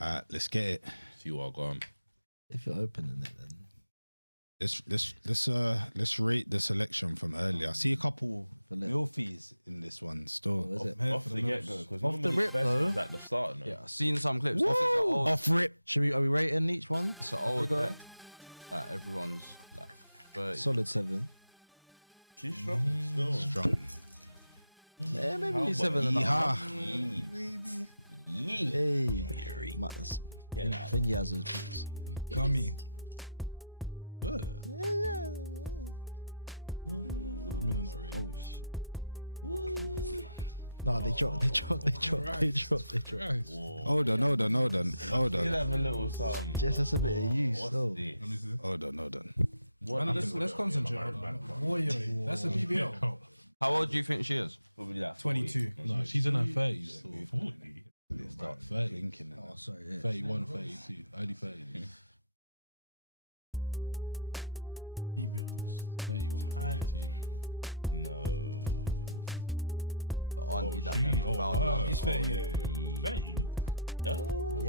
Let's get it. See what I got. If you're opening it, then Let's rate the selection from earlier. I see a couple milfies in this one still. Off the get go, because off the rip though. At the start, no? Yeah, I've seen some clips. Off rip. Are we rating each one? It's an old guy. Everyone's like 30. Solid 7. She's strong. Still Strong. Yeah, maybe 7.5. Maybe. Hey, Matters. Think he has those boots. Gummy. Yeah. Oh shit. Nah, they dropped. Hold on. You'll have a little something. Just that's a bit of use, though. Hold on. Let's concentrate. BOYZ. That's a BBL. How old do you think she is? Probably like 22. No, she's in her 30s. Start 30. blinking. Oh, sorry. Yeah. 31, 32, early 30s. BBLs. 31, 32. No. The auntie that never found love. He's 30. 30? Oh.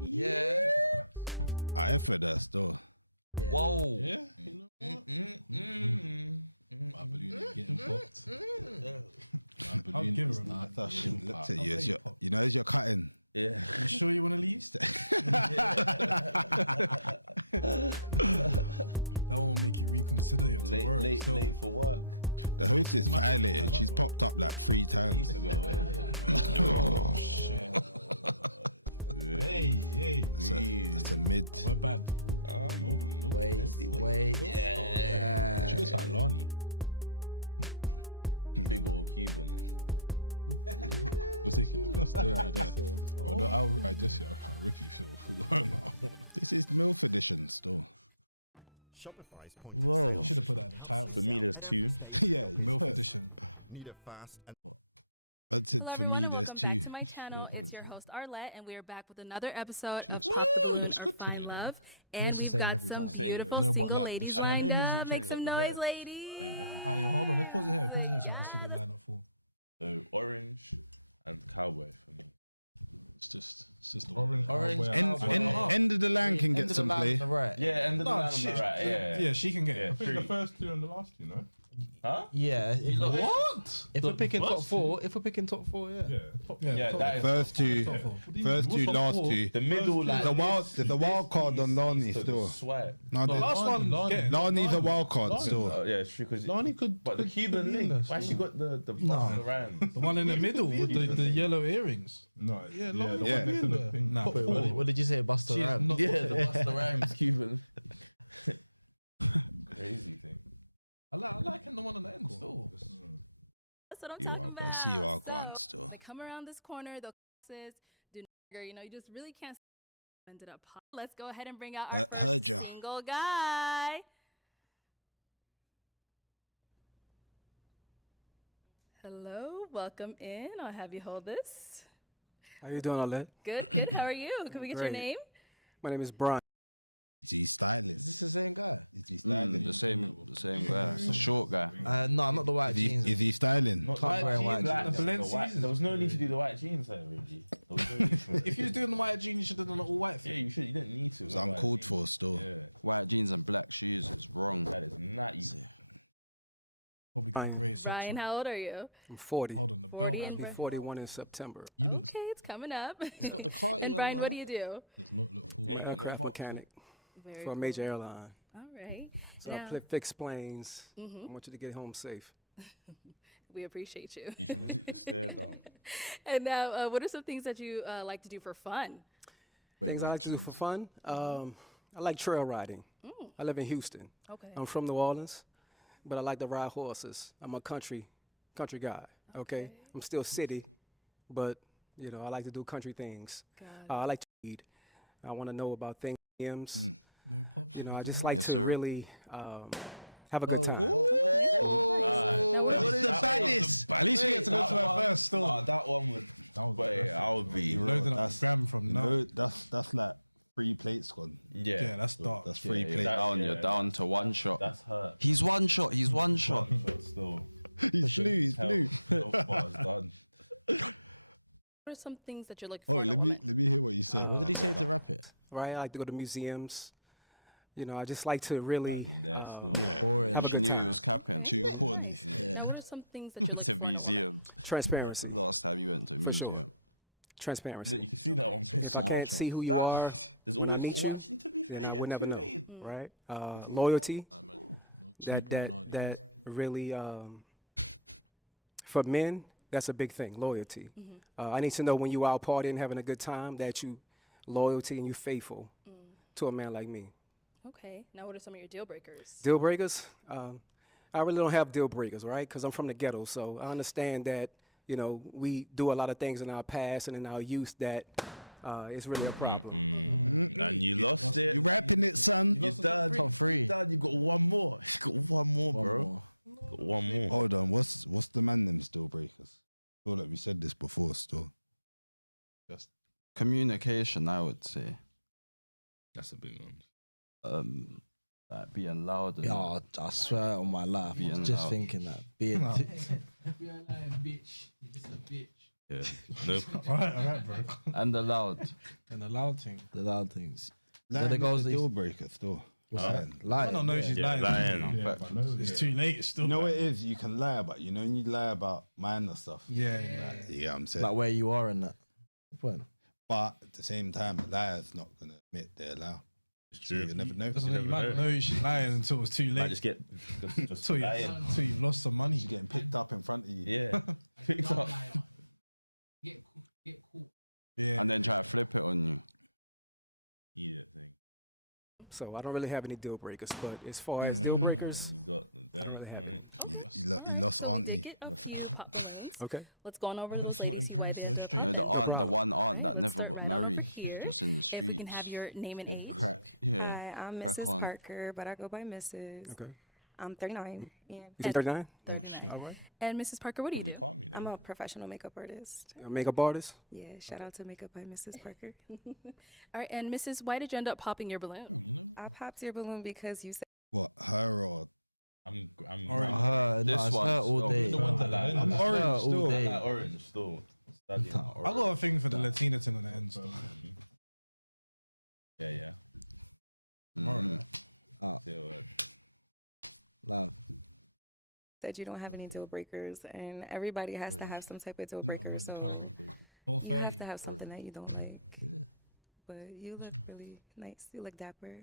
Yeah. I effort that still. Yeah. Whoa. Yeah? You know what? My balloon is getting popped. My balloon give is her a not I thought she getting looked popped. at you as as you're cutting. Yeah. You sure you want to leave? That won't make you reconsider your tomorrow. Late for work. The host is violated. She's popped up like 3 times. Used to go in. Oh, Shit. Hey. That's a mid. We're bad. Wait. Yeah. She looks like Lani. Big old Cuban. You're taking the best there. Oh, no, I'll rip you, so This is MILF edition still. Whoa. Should have put that in the title. For me, there's 2. Yeah, MILF edition. That's it. Hello For everyone, me, and there's welcome 2. back to my channel. It's your host Arlette, and we are back with another episode of looks Off good. the Balloon Looks or good Fine today, Love. Looks And the we've same got every some time. beautiful No, but single like, ladies I know lined usually up. Make changes some up the noise, hair. ladies. Hold on, let's pause it here so we can see the lineup for. So orange and cowboy for me. it's just orange. Orange. End of the line can get some play. Right. Yeah, and the line on the right. Yeah, she can get Yeah, it. three. first 2 and the last 2, no? Huh? Yeah. What? If we're picking top 4, yeah. Yeah, top- that is First 2, top 4. first 2, last 2. the middle. Like There's a wild card on Lani still. Sweat. No, last one, get it. Lani's a wild card still. Oh yeah, it's true because. Lani could. But the Cuban link. Why she got the bust around? The one in the middle with the yellow earrings. No, yeah, the Yeah. one next to the pink. Nah. Wait, what did you say? Buster She is Rhymes? not. Yeah, the bust around is Cuban. Crazy thing. I like the one on the end still. That's what I'm You talking are about. gonna see you are going So, still. They come around this corner, the says, do not, you just really can't ended up hot. Let's go ahead and bring out our Heard first ya. single guy. Hello, welcome in. I'll have you hold this. How you doing, Arlette? Good. How are you? Can we get your Great. name? My name is Brian. Is he styling? Is this the same guy? Is he styling? The same guy. The short guy. No, not the white jeans. Is he styling? Not Can't wear white like jeans. the Balenciagas. white- There was no need to do the white jeans, there, Reggie. There was no need for it. If you was doing the white jeans, you should have done the all white Yeah, thing. you should. You didn't need to. It's uncalled for still. Yeah, White jeans and black shoes. It's wrong. that is not you. Probably got Brian. grey socks. Brian, how old are you? I'm 40. Hold on, the 40 belt as and well. I'm 41 in September. You look. Okay, it's coming up. He's got the car. And Brian, what do you do? Does not look full. Yeah, you got no Aircraft box. mechanic Very for a major airline. All right. So Now- I fix planes. Mhm. I want you to get home safe. We appreciate you. You should have took the stair down. And now, what are some things that you like to do for fun? Things I like to do for fun. I like trail riding. I live in Houston. Okay. I'm from New Orleans, but I like to ride horses. I'm a country guy. Okay. I'm still city, but I like to do country things. Got I like to read. I want to know about things. No pops. I just like Yes, to sir. really have a good time. What's the baddest? At least we get to go to her first still. That one was. But I would be. Loading up That's- gram from now. No, that's like 3 plates gone. Yeah, that's dark. That's 3 Yeah, plates. that- Down, yeah, you're down to one shot. That's her. He's one shot. He's one shot. One shot still. He's blue. He's Hell, blue. so far it's done. What are some things that you're looking Oh, for? in a let me woman? hear what you said. What did he say to rap it? Right? I like to go to museums. You know, I just like to really There still. Yeah, Boring. have a She good knew time. he was capping. too corny. Now, what are some things that you're It's a looking for? in a woman? museum. Transparency. Last time you went to a For sure. museum. Transparency. You can see that one. If I can't see who you are, There's when I always meet you, actually, to be fair, then I yeah, would never know. 2-8. Right? Loyalty. I mean, no, That 2.9. really for men, that's a big thing. Loyalty. I need to know when you out partying, having a good time, that you loyalty and you faithful to a man like me. Okay. Now, what are some of your deal breakers? Deal breakers? I really don't have deal breakers, right? Because I'm from the ghetto, so I understand that, you know, we do a lot of things in our past and in our youth that is really a problem. And you lost it. You rapping it, son? You done. Top three. Done. You got one more. You got one more, One bro. more. Got one more. Hold on, what's the man them still breakers? I feel like we said this before still. Communication, I would say. That's a big one. Like being loud. And Yeah, I swear on my life, I Being was just loud. thinking that. Being You're a lying bitch. You're just a bitch. Yeah. No. Alright, bro. and the loud. And the loud thing. the loud things. Lying the girls is a that deal breaker still. Lying. I don't know if she's Yeah, lying. lying. Yeah, but no, It's yeah. too late. It's still. You know what it is? You can lie about, you know, when you lie about minor stuff. Yeah. Yeah, I'm saying. Like where you are in that. Point. But at the same time, a liar's not going to admit they're lying. It's So true. you never know. Doesn't You mean you never might know. know she's lying until it's too Might late. just get just Till lying. you've lost some money. She's getting picked up in front of you. Yeah. Picked up. Get caught. Yeah. And then try to flip it on you. Yeah, thing. So I don't really have any deal breakers. But as far as deal breakers, You got the damn. really have on it. it. You lost So we auntie. did get a few pop balloons. okay. Let's go on over to those That's not ladies, see why they impressed, ended so up straight. You know, having the it. aunt, the one aunt Right, that let's never start got right on over married, here. just in the If we can streets. have your name and age. Crack. Yeah. Hi, I'm Crack Mrs. on. Parker, but I go by Mrs. Okay. I'm 39, and You say 39? Oh, 39. shit. All right. And Mrs. Parker, what do you do? Call me I'm now. a professional makeup artist. A makeup artist? Yeah, shout out to Makeup by Mrs. Parker. All right, and Mrs., why did you end up popping your balloon? You know? I popped your balloon because you said What, her or? I'm Orange. Her, This no, it's one, her all so- day. The ones that like. I'm It's orange her all still. day. Like orange still. Studying. I got a thing for the Latina thing on the end. Still. Yeah, yeah. Mhm. Still, Love. that you don't have any deal breakers, and everybody has to have some type of deal breaker. So Whole you have 30. to have something that you don't like. Is it? But you look really nice. You look dapper.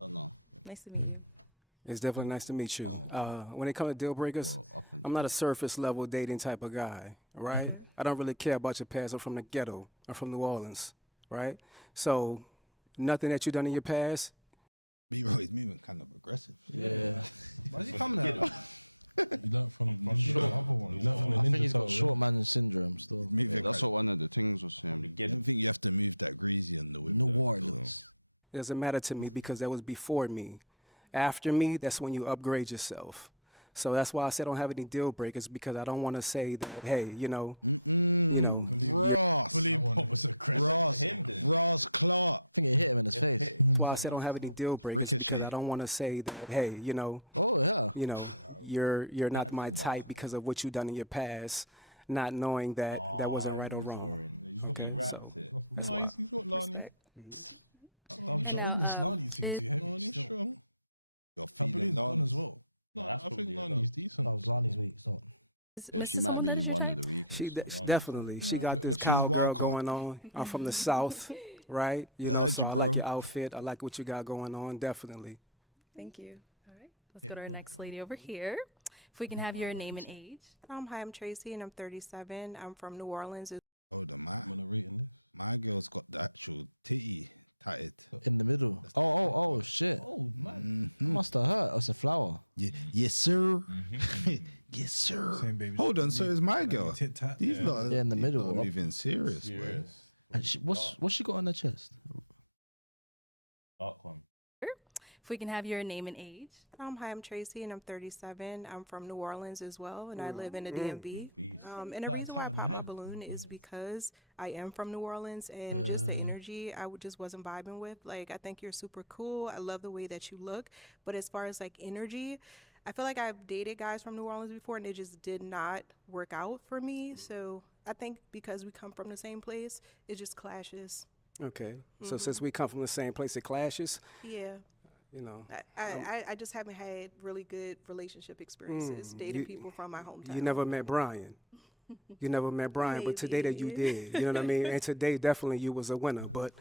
Don't know. Nice to meet you. It's definitely nice to meet you. Oh. When it comes to deal breakers, Well, up and I'm not a surface level dating type of guy, right? I don't really care about your past. I'm from the ghetto. I'm from New Orleans, right? So nothing that you done in your past. B-Roy is moving kind of aggressive. Yeah. Why's he coming out? You learn from Ninja. the other one. You learn from the I think Ninja he's got Turtle, short man syndrome still. He's moving Yeah, that's kind what one of the things was I'm saying. I don't think you have to move that greasy on the whip. New though, Orleans. It doesn't matter to me because that was before me. After me, that's when you upgrade yourself. So that's why I said I don't have any deal breakers, because I don't want to say that, hey, you know, you know, Ross. Believe Pop was aggressive. Ross. Him then. Ross Clark. I think it hit him in his face. that's why I said I don't have any deal breakers, Ricochet. because I don't want to say that, hey, you know, Oh yeah. you're not my type because of what you done in your past, not knowing that that wasn't right or wrong. Okay, so No, he's got Lani. I'm sure now, on this Lani thing it- too heavy. Lani's still. strong. You're Her feeling balloon's gone Lani. as well. No, that's I think probably a Lani's lot. decent. Lani's week. So Yeah, she Mrs. might someone be that is your one type? of the weakest. She Lani. definitely. She got this She's cowgirl wild card. going on. I'm from the South, right? You I know, heard so you, I bro. like your outfit. I like what you got going on, definitely. Thank you. All right, let's go to our next lady over here. If we can have your name and age. Hi, I'm Tracy, and I'm 37. I'm from New Orleans. Hold on, I'm gonna rate in this. my girl's got the actual titty tatted. in the middle. Oh shit. Oh man. Must have hurt. That's a flower. Yes, sir. yes, sir. Same baby. Hold on, so is my girl. Tit tat. These lot, Yeah, in the these middle, lot are up. moving serious, bro. Serious. And what's she got on her chest? Dark one. If we can have your name and age. Hi, I'm Tracy, and I'm 37. I'm from New Orleans as well, and I live in the DMV. Beast. And the That reason why I time popped my ahead. balloon is because I am from New Orleans, and just the energy just wasn't vibing with. Like, I think you're super cool. I love the way that you look, but as far as like energy, I feel like I've dated guys from New Orleans before, and it just did not work out for me. So I think because we come from the same place, it just clashes. Okay. So since we come from the same place, it clashes. Yeah. You know. I just haven't had really good relationship experiences dating people from my hometown. You never met Brian. You never met Brian, but today that you did. You know what I mean? And today definitely you was a winner. But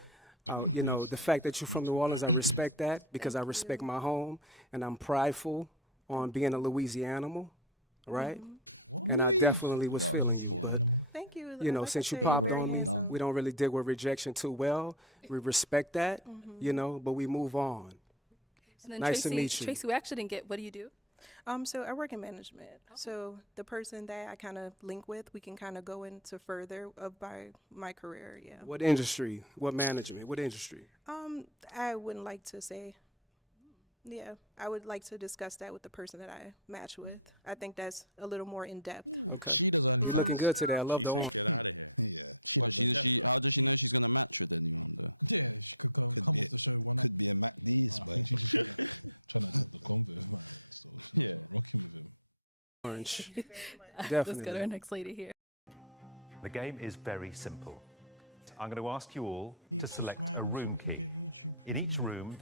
you know, the fact that you're from New Orleans, I respect that because I respect my home and I'm prideful on being a Louisianimal, right? And I definitely was feeling you. But, thank you. you know, Like I since you said, popped you're on me, amazing. we don't really deal with rejection too well. We respect that, you know, but we move on. And then Nice to Tracy, meet you. Tracy, we actually didn't get. What do you do? So I work in management. So the person that I kind of link with, we can kind of go into further of my career. Yeah. What industry? What management? What industry? I wouldn't like to say. Yeah, I would like to discuss that with the person that I match with. I think that's a little more in depth. Okay. She does You're OnlyFans. looking good today. I love She the said, on. get out of here. Yeah. But how does she know she's gonna match with anyone though? Yeah, she could come Could off be, the show one could be a MacD's, I but think she's just trying to have the convo with man. So she's Yeah. rocking with him. Orange. Let's go to Definitely. our next lady here. The game is very simple. I'm going to ask you all to select a room key. In each room,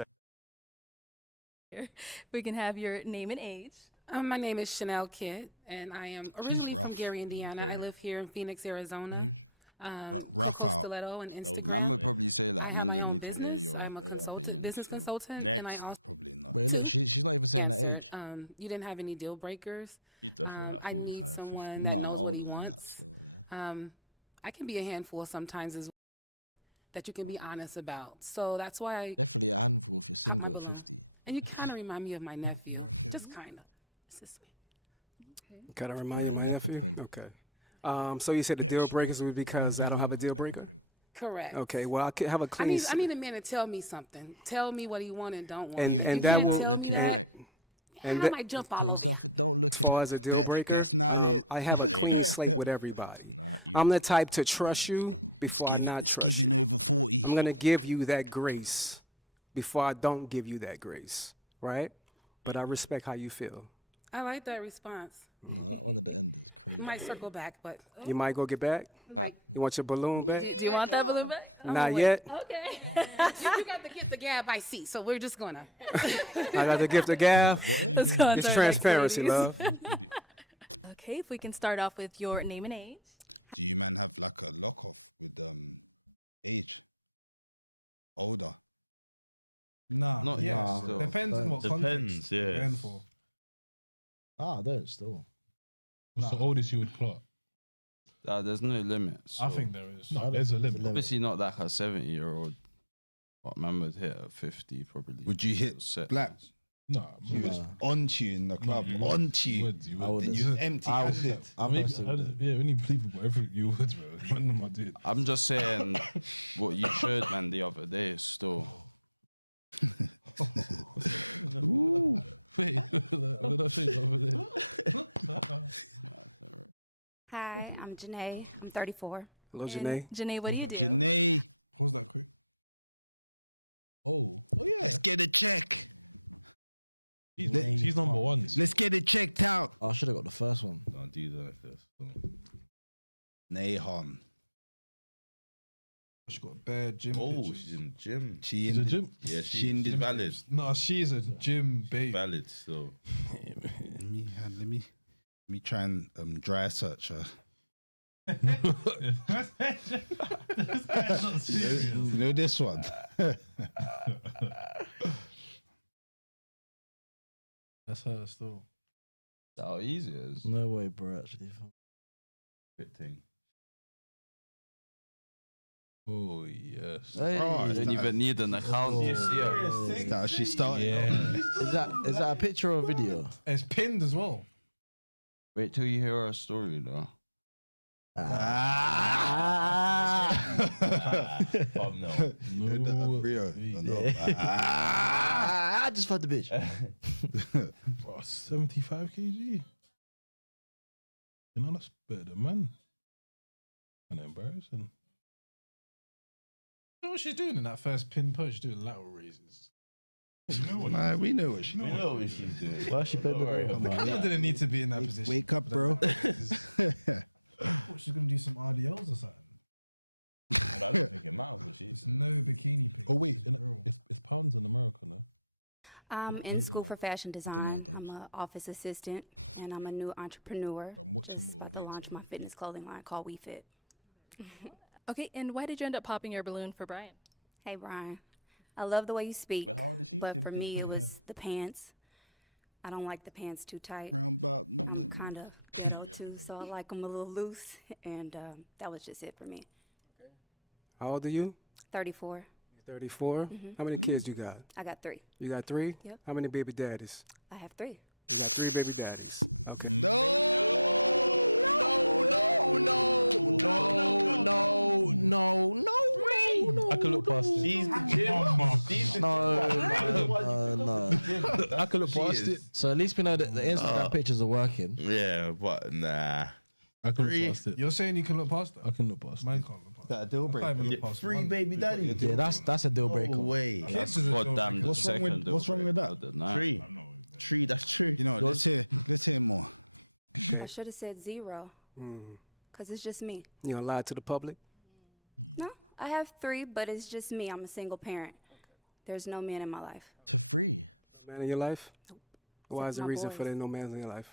We can have your name and age. My name is Chanel Kidd, and I am originally from rough. Gary, Indiana. I live here in Phoenix, Arizona. rough I post out. stiletto and Instagram. Man would probably say I like, have man my don't own need to hear business. your I'm a consultant, opinions, business so. consultant, and I Next. also probably not. Wait, look, she's not even saying Yes, that sir. age. You didn't have any deal breakers. You definitely like I 45, need 50. someone that No, knows what he older than that wants. still, yeah. I can be a handful sometimes as well that you can be honest about. So that's why I, Definitely a handful if you're Pop my single at balloon. 50. and you kind of remind me of my nephew, just kind of. It's just me. Kind of remind you of my Wearing leopard nephew? print. Okay. So you said the deal breakers would be because I don't have a deal breaker? Correct. Okay, well, I could have a I clean... need, I need a man to tell me something. Tell me what he want and don't want. And- You and can't that tell will- me Looking that. right. And I that- might jump all Tell you over. something, don't look As far as a deal That- breaker, that's not it. I have a clean ain't. slate with everybody. Not you. I'm the type to trust you before I not It's trust you. giving over 40. I'm going to give you that grace before I don't give you that grace, right? But I respect how you feel. I like that response. No, that one at the end is crazy. You might circle back, but You might go get back? You want your balloon back? Do you want that balloon back? Not yet. Okay. you got to get the gab I see, so we're just gonna. I got to give the gab. Let's go on to It's our transparency, next ladies. love. Okay, if we can start off with your name and age. Do you man have like a lock off with age? Older. Nah, Not yes. yet, still. Depends on what Depends, context. yeah. Depends for. Ah, I don't still. What's the oldest you would clock? There's no limit. I so think there is. No, there's a limit. obviously not like a 70-year-old. What man would hit at 50 probably. Would you hit Set black? No, You was on to you in the club, you on would. to You you. would. You I would. would. Then you empty handed. I'm Maybe, personally- yeah, when you believe whatever you would, bro. When am I doing? I'm just saying what you showed man the other day is still. Ooh. Wait, what did I say over there? Hi, I'm Janae. I'm 34. Hello, And Janae. Janae, what do you do? Janae, Pause that quick. Oh yeah. let's get a check. She's number one. Let's get it checked out. I should have got the first one. Don't do that first. Nahom. She got bad gym Oh, pictures. she's in the gym. She She's in a the gym. Yeah, She in the she's valid. No, she's a gym babe. Valid still. Let me try and dry search her. You know this one. That's her still. How easy it is. No way, bro, actually. Fit thing. Oh yes. Hey. Oh, You don't even need an account. You see her. Is that how she started? Yeah. Is that a picture or a video? It's pinned as well. Wait till you hear her story though. Thumbnail. No. Rio. way. No. I just found the bitch. Oh, 75 kg. You know that's better than man. And embarrassing. You know what she's doing in that first pin push? She's doing lateral raises. Nah, we know what she We know what she's doing. Why she played Don't worry the about I didn't need to be in that position. Wake up, bro. She's gonna do some RDLs or something. I don't think it matters what she's It's no bikini pics. Oh wait, Girl. it's pounds in America, no? I'm in school for fashion design. I'm an office assistant, and I'm a new entrepreneur. I'm watching Just more about to weights launch on my my fitness clothing line called WeFit. Okay, and why did you end up popping your balloon for Brian? Hey, Brian. I love the way you speak, But how old is she? but for me, it was the pants. I don't like the pants too tight. Round about. I'm kind of ghetto too, so I like them a little loose, and that was just it for me. How old are you? 34. 34. Mhm. How many kids you got? I got 3. You got 3? Yep. How many baby daddies? I have 3. You got 3 baby daddies. Okay. No. I could look past it. She's the gym. She's the No. I could look past it. So at least we know that the Instagram pictures are working. Yeah, but nah. I can look past it. You're saying you can look past that? I can look past it. Mine can't look past That a deal I can't even breaker. look past Free one. baby daddy. Yeah, that's a deal breaker. way. Kids is a deal Goddamn, breaker. the What's wrong with- second what's wrong with that? Three. Three, that's true. You know, let's hear more. I should have said 0, because it's just me. You gonna lie to the public? No, I have 3, but it's just me. I'm a single parent. There's no man in my life. To free. Man in your life? Why is the my reason for boys. there no man in your life?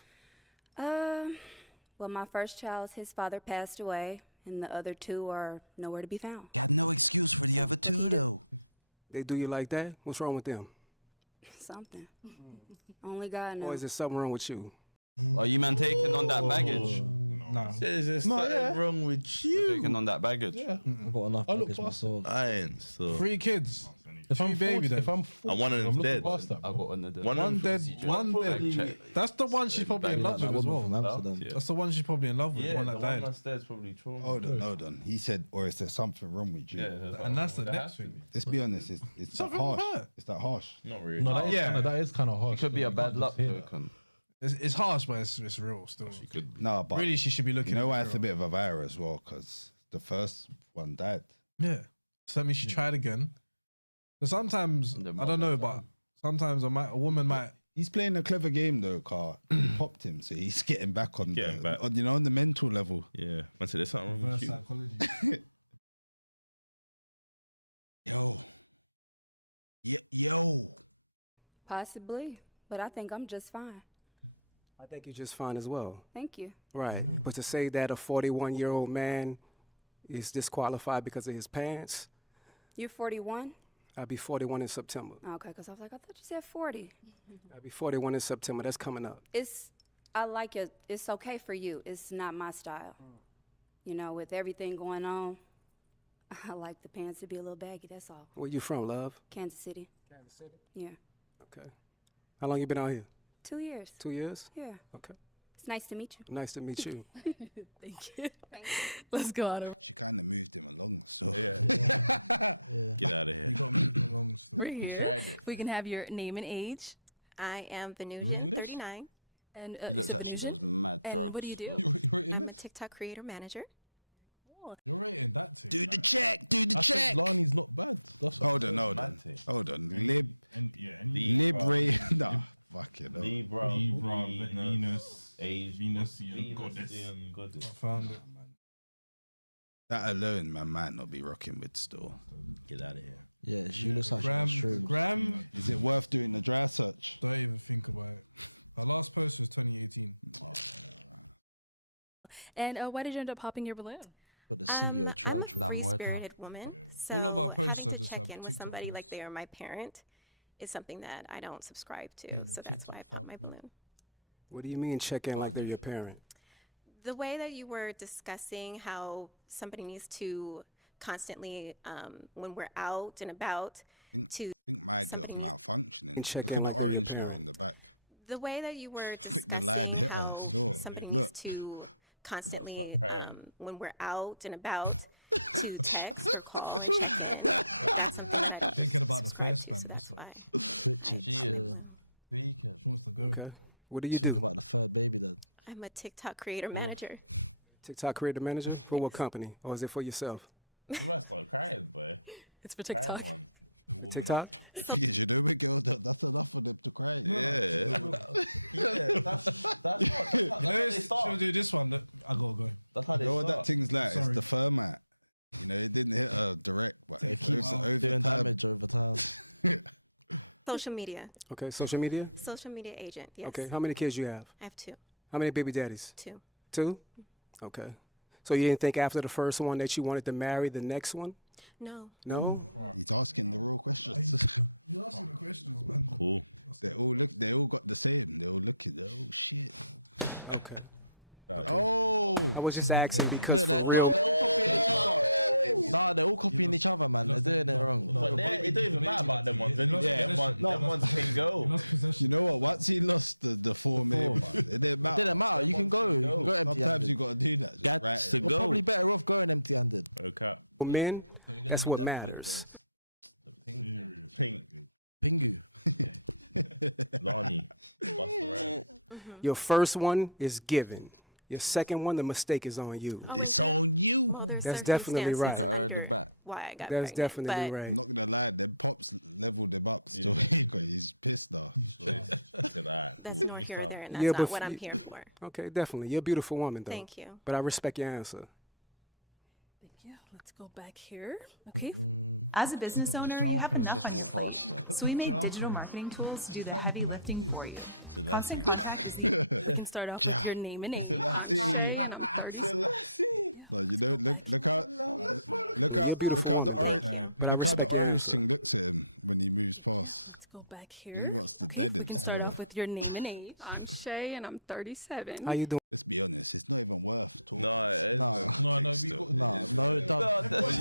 Well, my first child, his father passed away, and the other 2 are nowhere to be found. Got no excuse for the other 2 though. They do you like that? What's wrong with them? Something. Only God knows. Or is there something wrong with you? Are you man taking on that baggage? Nah. There's just something wrong with you. Taking on that baggage? Yeah. I've got enough I look baggage past myself. I ain't so. 3 kids. If I'm baby baby, then. if I'm And one of them's I'm dead. looking past that. I got another. One dead, one Probably- dead. That's the one she's probably in Like love that with as woman from well. Amsterdam. Yeah. That's the one she's probably in love with, Yeah, the one the that one died. that's dead's probably trauma. Hold on. He said, or is there something wrong with you? Yeah, And that's the there next has to thing. be. Let's be honest. It's that Something with harsh. her. It's that harsh. Not really. No, that is Yeah. kinda, that is kind of harsh. It could be a You bad can't luck just hear that. token. It's harsh, but it's real still. She could be. No, but Really, she should be looking. you know at why the it's a girl. bit of a virus as well? Because the first one died. Yeah. So that means she tried again. But sometimes And the I don't know, mother but sometimes a woman might. He's playing a clever game though, Car. He popped him, so he's getting back on Getting the back. on, on the mental level. Yeah. Man said there's something wrong with Reverse you. psychology. Yo. Possibly, but I think I'm just fine. I think you're just fine as well. Thank you. Right. But to say that a 41-year-old man is disqualified because of his pants, You're 41? I'll be 41 in September. Okay, because I was like, I thought you said 40. I'll be 41 in September. That's coming up. I like it. It's okay for you. It's not my style. You know, with everything going on, I like the pants to be a little baggy, that's all. Where you from, love? Kansas City. Kansas City. Yeah. Okay. How long you been out here? 2 years. 2 years? Yeah. Okay. It's nice to meet you. Nice to meet you. Thank you. Let's go on. She kind of moved him along, so Yeah. Yeah. Get out of You here. got moved along still. We're here. tried it. If we can have your name and age. I am Reading Venusian, this? 39. And He looks so like she Venusian. does mad And drugs. what do you do? so- You rating I'm a this? TikTok creator manager. You're rating that too. do the check. Do the I check. said Lani's not bad. That's what Hold I on. Lib Ray. Nah, fuck it. No. Libra, Venus, Venusian goddess. I found it. That alone, man, might not be rocking with still. Get out of here. Yeah, she looks like she's on shrooms. Graham, Is it worth doing the dry search? don't even think about it. Our last post was 2018. And why did you end up popping your balloon? But the I'm CEO a charge. free-spirited woman, so All of our posts having are to just check like in with TikTok somebody like posts. they are my parent is something that I don't subscribe to. Yeah, the So that's why I TikTok popped my fuck. balloon. What do you mean check in like they're your parent? The way that you were discussing how somebody needs to constantly, when we're out and about, I think my girl's something- malfunctioning. And check Look in at the like they're your orange girl parent. in the back. the way that you were think the line discussing hit her, how so, somebody look. needs to constantly, crying. when we're out and about, to text or call. And check in. That's something that I Thinking about the subscribe first to, man, so that's that's why. why. Richard, She is. Speaking. She wants to go. Okay. What do you Think do? about the third baby then. I'm a TikTok creator manager. TikTok creator manager? For what company? Or is it for yourself? You must start crying, boy. It's for Crying TikTok. one. TikTok? Because you know, girl, that's enough for them to cry. Yeah. She'll do this one. I gotta go. That's how You they know what start. that thing's like? Sorry. It's the format. You know, it didn't hit her direct, but It keeps over doing time. damage over time. Social media. Okay, social media? Social media agent, yes. Okay, how many kids you have? I have 2. How many baby daddies? 2. 2? Okay. So you didn't think after the first one that you wanted to marry the next one? No. No? He's asking the real questions. You're asking the questions, man. Cool. They all got the same. They all look at oh shit. Okay. Oh, I was just asking because Look, for real. Nah, they're all copying each other, man. They're doing it wrong. But it don't even matter about them ones. Them ones can go. You know what? Once he lost the form, it didn't matter. It didn't matter. You can go. You can go empty-handed. Sometimes you got to do that. Got to You're go. probably better off going empty-handed. Okay. For men, that's what matters. Pink. Pingu. Lonnie. Busta Rhymes. Your first one is given. Your second one, the mistake is on you. It's on you. Well, there's That's definitely circumstances right. You can earn the under back. why I got That's pregnant, definitely but right. I'm not gonna lie, them pops leveled him up still. He's pissed now. That's not here or there, and that's Yeah, not but what I'm here for. Okay, definitely. You're a beautiful woman, though. Thank you. But I respect your answer. Yeah, let's go back here. Okay. As a business owner, you have enough on your plate. So we made digital marketing tools do the heavy lifting for you. Constant Contact is the... You can start off with your name and age. Shay, and I'm 37. No, you know, look how the orange, But I look how the respect your orange answer. thing looks at him when he moves past. Let's go back here. He wants to Okay, dead you him. can start off with your name and age. I'm Shay, and I'm 37. How you doing? Let's be honest, it's not even worth talking. No, it is. No, we got No, it doesn't.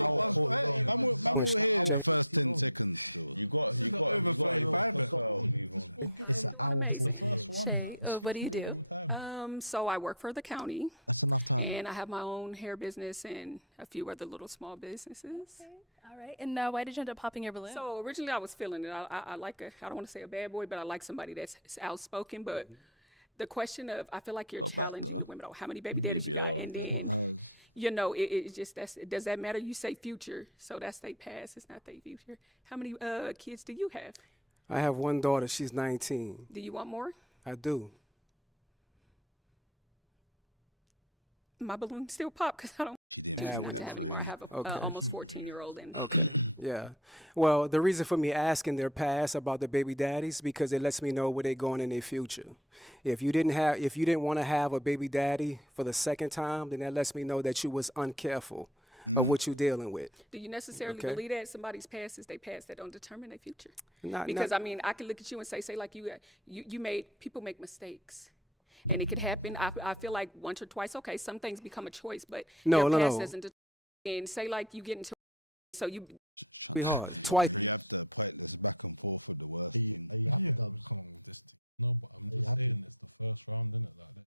Man will hear in the first 10 seconds still. You got over 35 then. move on. It's an hour 40. Shay, what do you do? So I work for the county, That's enough time. and I have my own hair business and a few other little small businesses. All right. And why did you end up popping your balloon? So originally I was feeling it. I like I don't want to say a bad boy, but I like somebody that's outspoken. But the question of, I feel like you're Not bad, challenging though. the women. How many baby daddies you got? And then, Hers. you know, it just, does that matter? You say future, so that's they past. It's not they future. How many kids do you have? I have one daughter. She's 19. Do you want more? I do. My balloon still pop because I don't. She didn't Yeah, think want to that have through. anymore. I have a Okay. almost 14-year-old and Yeah. Well, the reason for me asking their past about the baby daddies because it lets me know where they're going in their future. If you didn't want to have a baby daddy for the second time, then that lets me know that you was uncareful of what you're dealing with. do you necessarily Okay. believe that somebody's past is their past that don't determine their future? Not, Because I mean, I can look at you and say like you made people make mistakes, and it could happen. I feel like once or twice, okay, some things become a choice, but your past doesn't. And say like you get into, so you be hard. Twice. You have to pointless back and forth with the worst thing. Are you happy, Yeah, Dubs? come on with this thing. No, but I'm just happy? saying it's the first round, isn't it? Like that.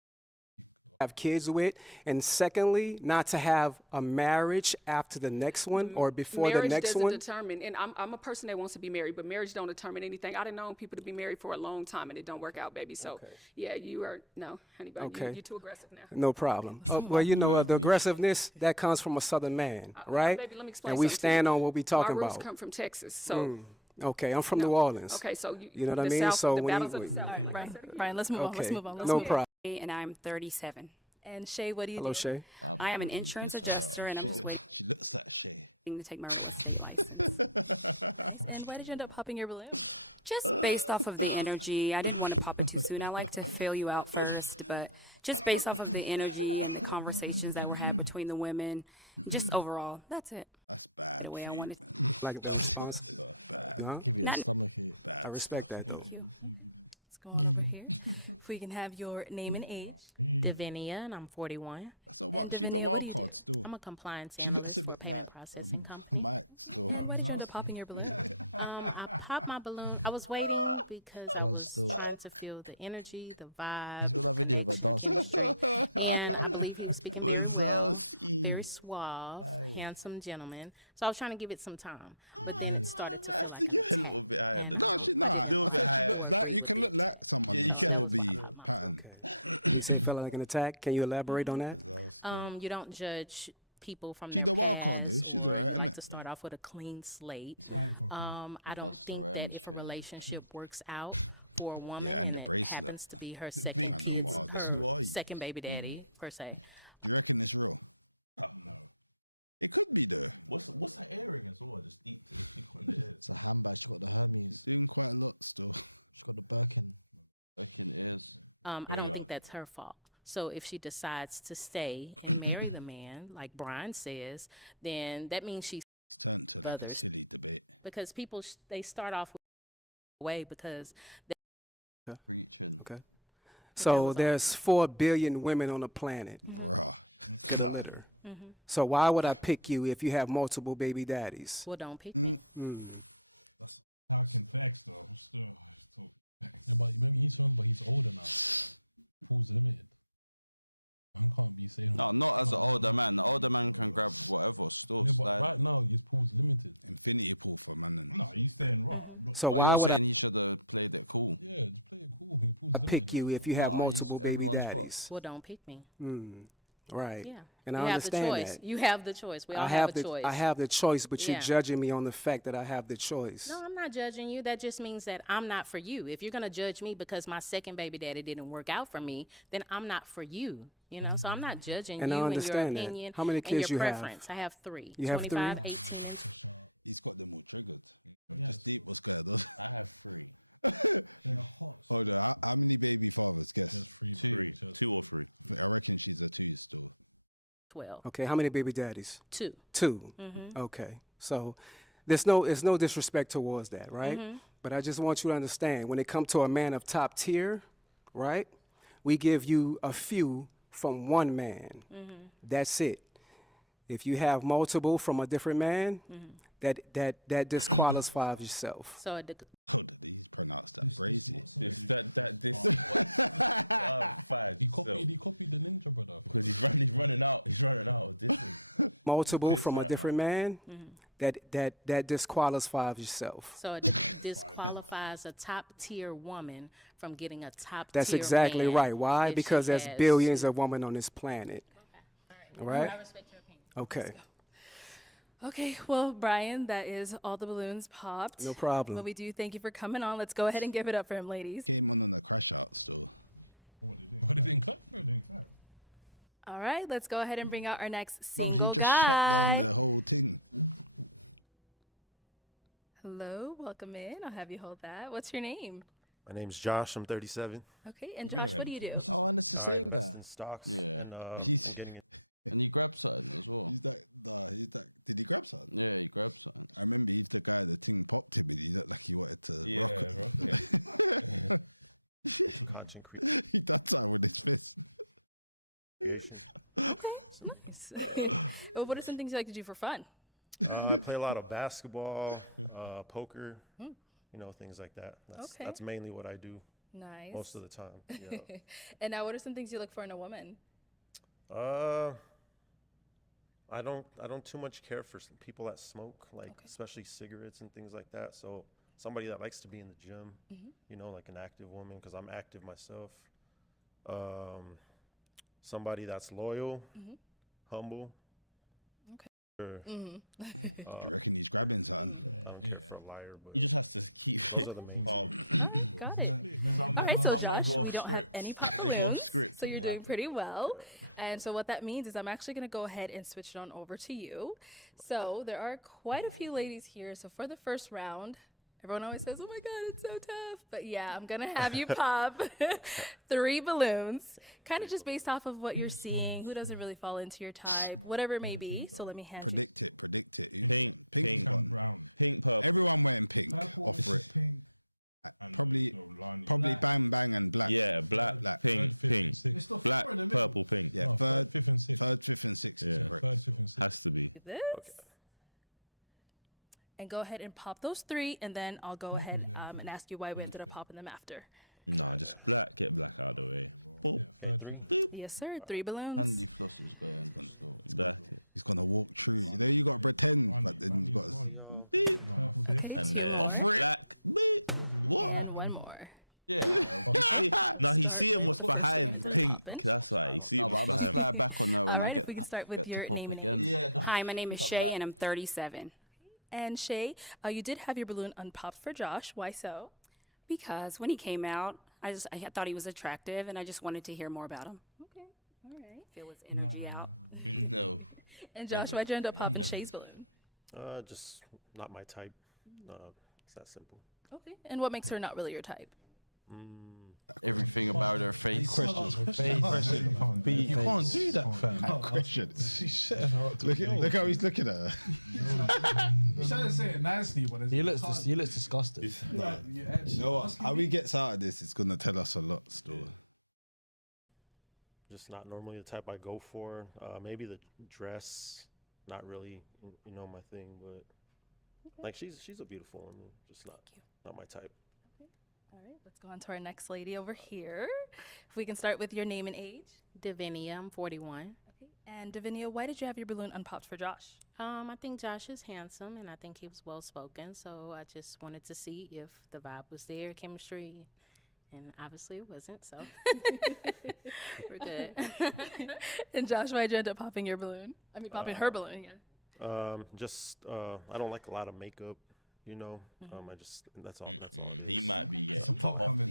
Have kids with, and secondly, not to have a marriage after the next one or before marriage the next doesn't one. determine. And I'm a person that wants to be married, but marriage don't determine anything. I done known people to be married for a long time and it don't work out, baby. So yeah, you are honey bun. Okay. You're too aggressive now. No problem. Well, you know, the aggressiveness that comes from a Southern man, right? Baby, let me explain And we something to stand you. on what we talking My roots about. come from Texas, so. Okay, I'm from New Orleans. Okay, so You know what I the mean? South, So the when battles you, of the South. Brian, let's move on. Let's okay, move on. Let's no move on. problem. And I'm 37. And Shay, what do you Hello, do? Shay. I am an insurance adjuster, and I'm just waiting She looks like Shay. to take my real estate license. And why did you end up popping your balloon? Just based off of the energy. I didn't want to pop it too soon. I like to fill you out first, but just based off of the energy and the conversations that were had between the women, just overall, that's it. That's bad. The way I wanted. Like that response. Bad. Huh? Give you a Not- stomach ache. Bad. I respect that though. Let's go on over here. If we can have your name and age. Davinia, and I'm 41. That's a what? She's Davinia, the what do wild you card still. I'm a compliance She looks analyst a for a bit payment like processing company. Mike still. Why did you end up popping your balloon? I popped my balloon. I was waiting because I Does was still. trying to feel the energy, the He's vibe. got that video about dancing. And I believe he was speaking very well, Wazowski. very suave, handsome gentleman. So I was trying to give it some time, but then it started to I feel have to like get a little bit higher. than No, that. she nah. Little I bit think she higher. looks like you can look like someone Yeah, you and still can. be patterned. You say felt like an attack. Can you elaborate on that? you don't judge people from She's their the wild card, past though. She's would alright, like innit? to start off with a clean slate. a I don't Busta think that Rhymes if a shit. relationship works out for a woman Yeah, and the it bracelet. happens to be her The second, big keys. Wow, that's who are you? second baby daddy per se. Do you reckon it's real? No. It could be though. What's her earring as well? Just deep to the It's a handbag. She got the Hermes. Doing quite a lot still. She got the Birkin. Birkin ears. I don't think that's her fault. So if she decides to stay and marry the man, like Brian says, then that means she's It's turned to like a brothers. silly debate. Because people they start off with way because they Preaching. Okay. So there's 4 billion women on the planet. Bruh. In the litter. So why would I pick you if you have multiple baby daddies? well don't pick me. That's talking facts, though. Still, yeah, but maybe he's older now. Pool's limited. I can't be saying. No, not as an older man. The older man can grab whatever. Still, Yeah, but slide. right now his pool's limited. Infinity pool for man. And No, he's saying wrong. So Oh, why you're would saying I he should have played it cool. Yeah, just play it cool. He pool's I pick you if you have Nah, he's multiple baby everyone's fault. daddies? Well don't pick me. Right. Yeah. And you I have the understand choice. that. You have the choice. We all I have have a the choice. I have the choice, but Yeah. you're judging me on the fact that I have the choice. No, I'm not judging you. That just means that I'm not for you. If you're gonna judge me because my second baby daddy didn't work out for me, then I'm not for you. You know, so I'm not judging And I you and your understand that. opinion How many and kids your you have? preference. I have 3. You have 25, 3? 18. he's got them all triggered. Just deep what's going on. I have 3. Hold on. How many baby fathers? Guess. 3. 2 or 3. I reckon she's a 2 still. 12. Okay, how many baby daddies? 2. 2. Okay. So it's no disrespect towards that, right? But I just want you to understand when it comes to a man of top tier, right? We give you a few from one man. That's it. If you have multiple from a different man, that disqualifies yourself. So it Hold on, he's pronounced that brazy. He copied the Ninja Brother. Because he's running out. He's running out of this. Multiple Piss from a right different now. man, that disqualifies yourself. So it disqualifies a top tier woman from getting a top That's tier exactly man right. Why? if she Because there's has- billions of women on this planet. All right? I respect your opinion. Okay. Okay, well, Brian, that is all the balloons popped. No problem. But we do thank you for coming on. Let's go ahead and give it up for him, ladies. Came on a crash out still. What did they clap for? All right, let's go ahead and bring out our next Bro, he single just shut guy. down the whole thing. Hello, welcome in. I'll have you hold that. What's your name? My name's Josh. I'm 37. Okay, and Josh, what do you do? Oh, and it's the same guy. invest in stocks Yeah. and, He's- getting it. And he grabbed something as well. He's that. Did he grab something? Yeah, he grabbed something. I remember he's the guy the thing popped him and he looked like he wanted to rock it. Content creation. He done something with his fist. Nice. Well, what are some things you like to do for fun? I play a lot of basketball, poker, things like that. Okay. That's mainly what I do. Nice. Most of the time. Yeah. And now, what are some things you look for in a woman? I don't too much care for some people that smoke, like especially cigarettes and things like that. So somebody that likes to be in the gym, like an active woman, because I'm active myself. Somebody that's loyal, humble. Okay. Do you reckon he's grabbing something? I don't care for a liar, but He just has to keep those it are the main calm. Got it. All right, so Josh, we don't have any pop They go off balloons, script so and you're doing rap it. pretty well. And so what that means is I'm actually going to go ahead and switch it on over to you. So there are quite a few ladies here. So for the first round, everyone always says, oh my God, it's so tough. But yeah, I'm going to have you pop 3 balloons, kind of just based off of what you're seeing, who doesn't really fall into your type, whatever it may be. So let me hand you. Predict it. Pink, Pink's one. Brown. Pink, purple. Everyone wearing pink. Offer it. Pink. Probably bang bang and black. Yeah, black, pink, pink. It's the Black, four in the middle. purple, pink. Yeah, No, third, fifth, and sixth. Third, fifth, and sixth. is Yeah. correct. Third, fifth, and sixth. Has to be. This. And go ahead and pop those 3, and then I'll go ahead and ask you why we ended up popping them after. Nah, just black. Get black out of the way. Boop. Yes, sir. 3 balloons. Handy floss is going. Black. He's gonna walk through. You know, you got to pretend, but then you got to. Okay, And 2 then more. black. Beep. What? And 1 more. Yeah. No, he seeing what's behind pink. That's why he seeing No, but what's I must behind. fly back on that when I Alright, get if we can start with get to your pop name and again. age. Hi, my name is Shay, and I'm 37. And Shay, you did have your balloon unpopped for Josh. Why so? Because when he came out, I thought he was attractive, and I just wanted to hear more about him. Okay, all right. Feel his energy out. No. And Josh, Never. why'd you end up popping Never. Shay's balloon? Just not my type. It's that simple. Okay. And what makes her not really your type? Everything about her face. Questions. You can't do that, fam. Questions. She's setting her up to Look how he's looking at her. He's trying to say it nicely, but He looks disgusted. You know what? How he gets out of this is gonna tell us a lot still. Just not normally the type I go for. Maybe the dress, not really, my thing. But like she's a beautiful woman, just not my type. All right, let's go on to our next lady over here. If we can start with your name and age. Davinia, I'm 41. Okay. And Davinia, why did you have your balloon unpopped for Josh? I think Josh is handsome, and I think he was well spoken. So I just wanted to see if the vibe was there, chemistry, and obviously it wasn't. So we're good. And Josh, why'd you end up popping your balloon? I mean, popping her balloon. Yeah. I don't like a lot of makeup. That's all. He might be getting a pop comment.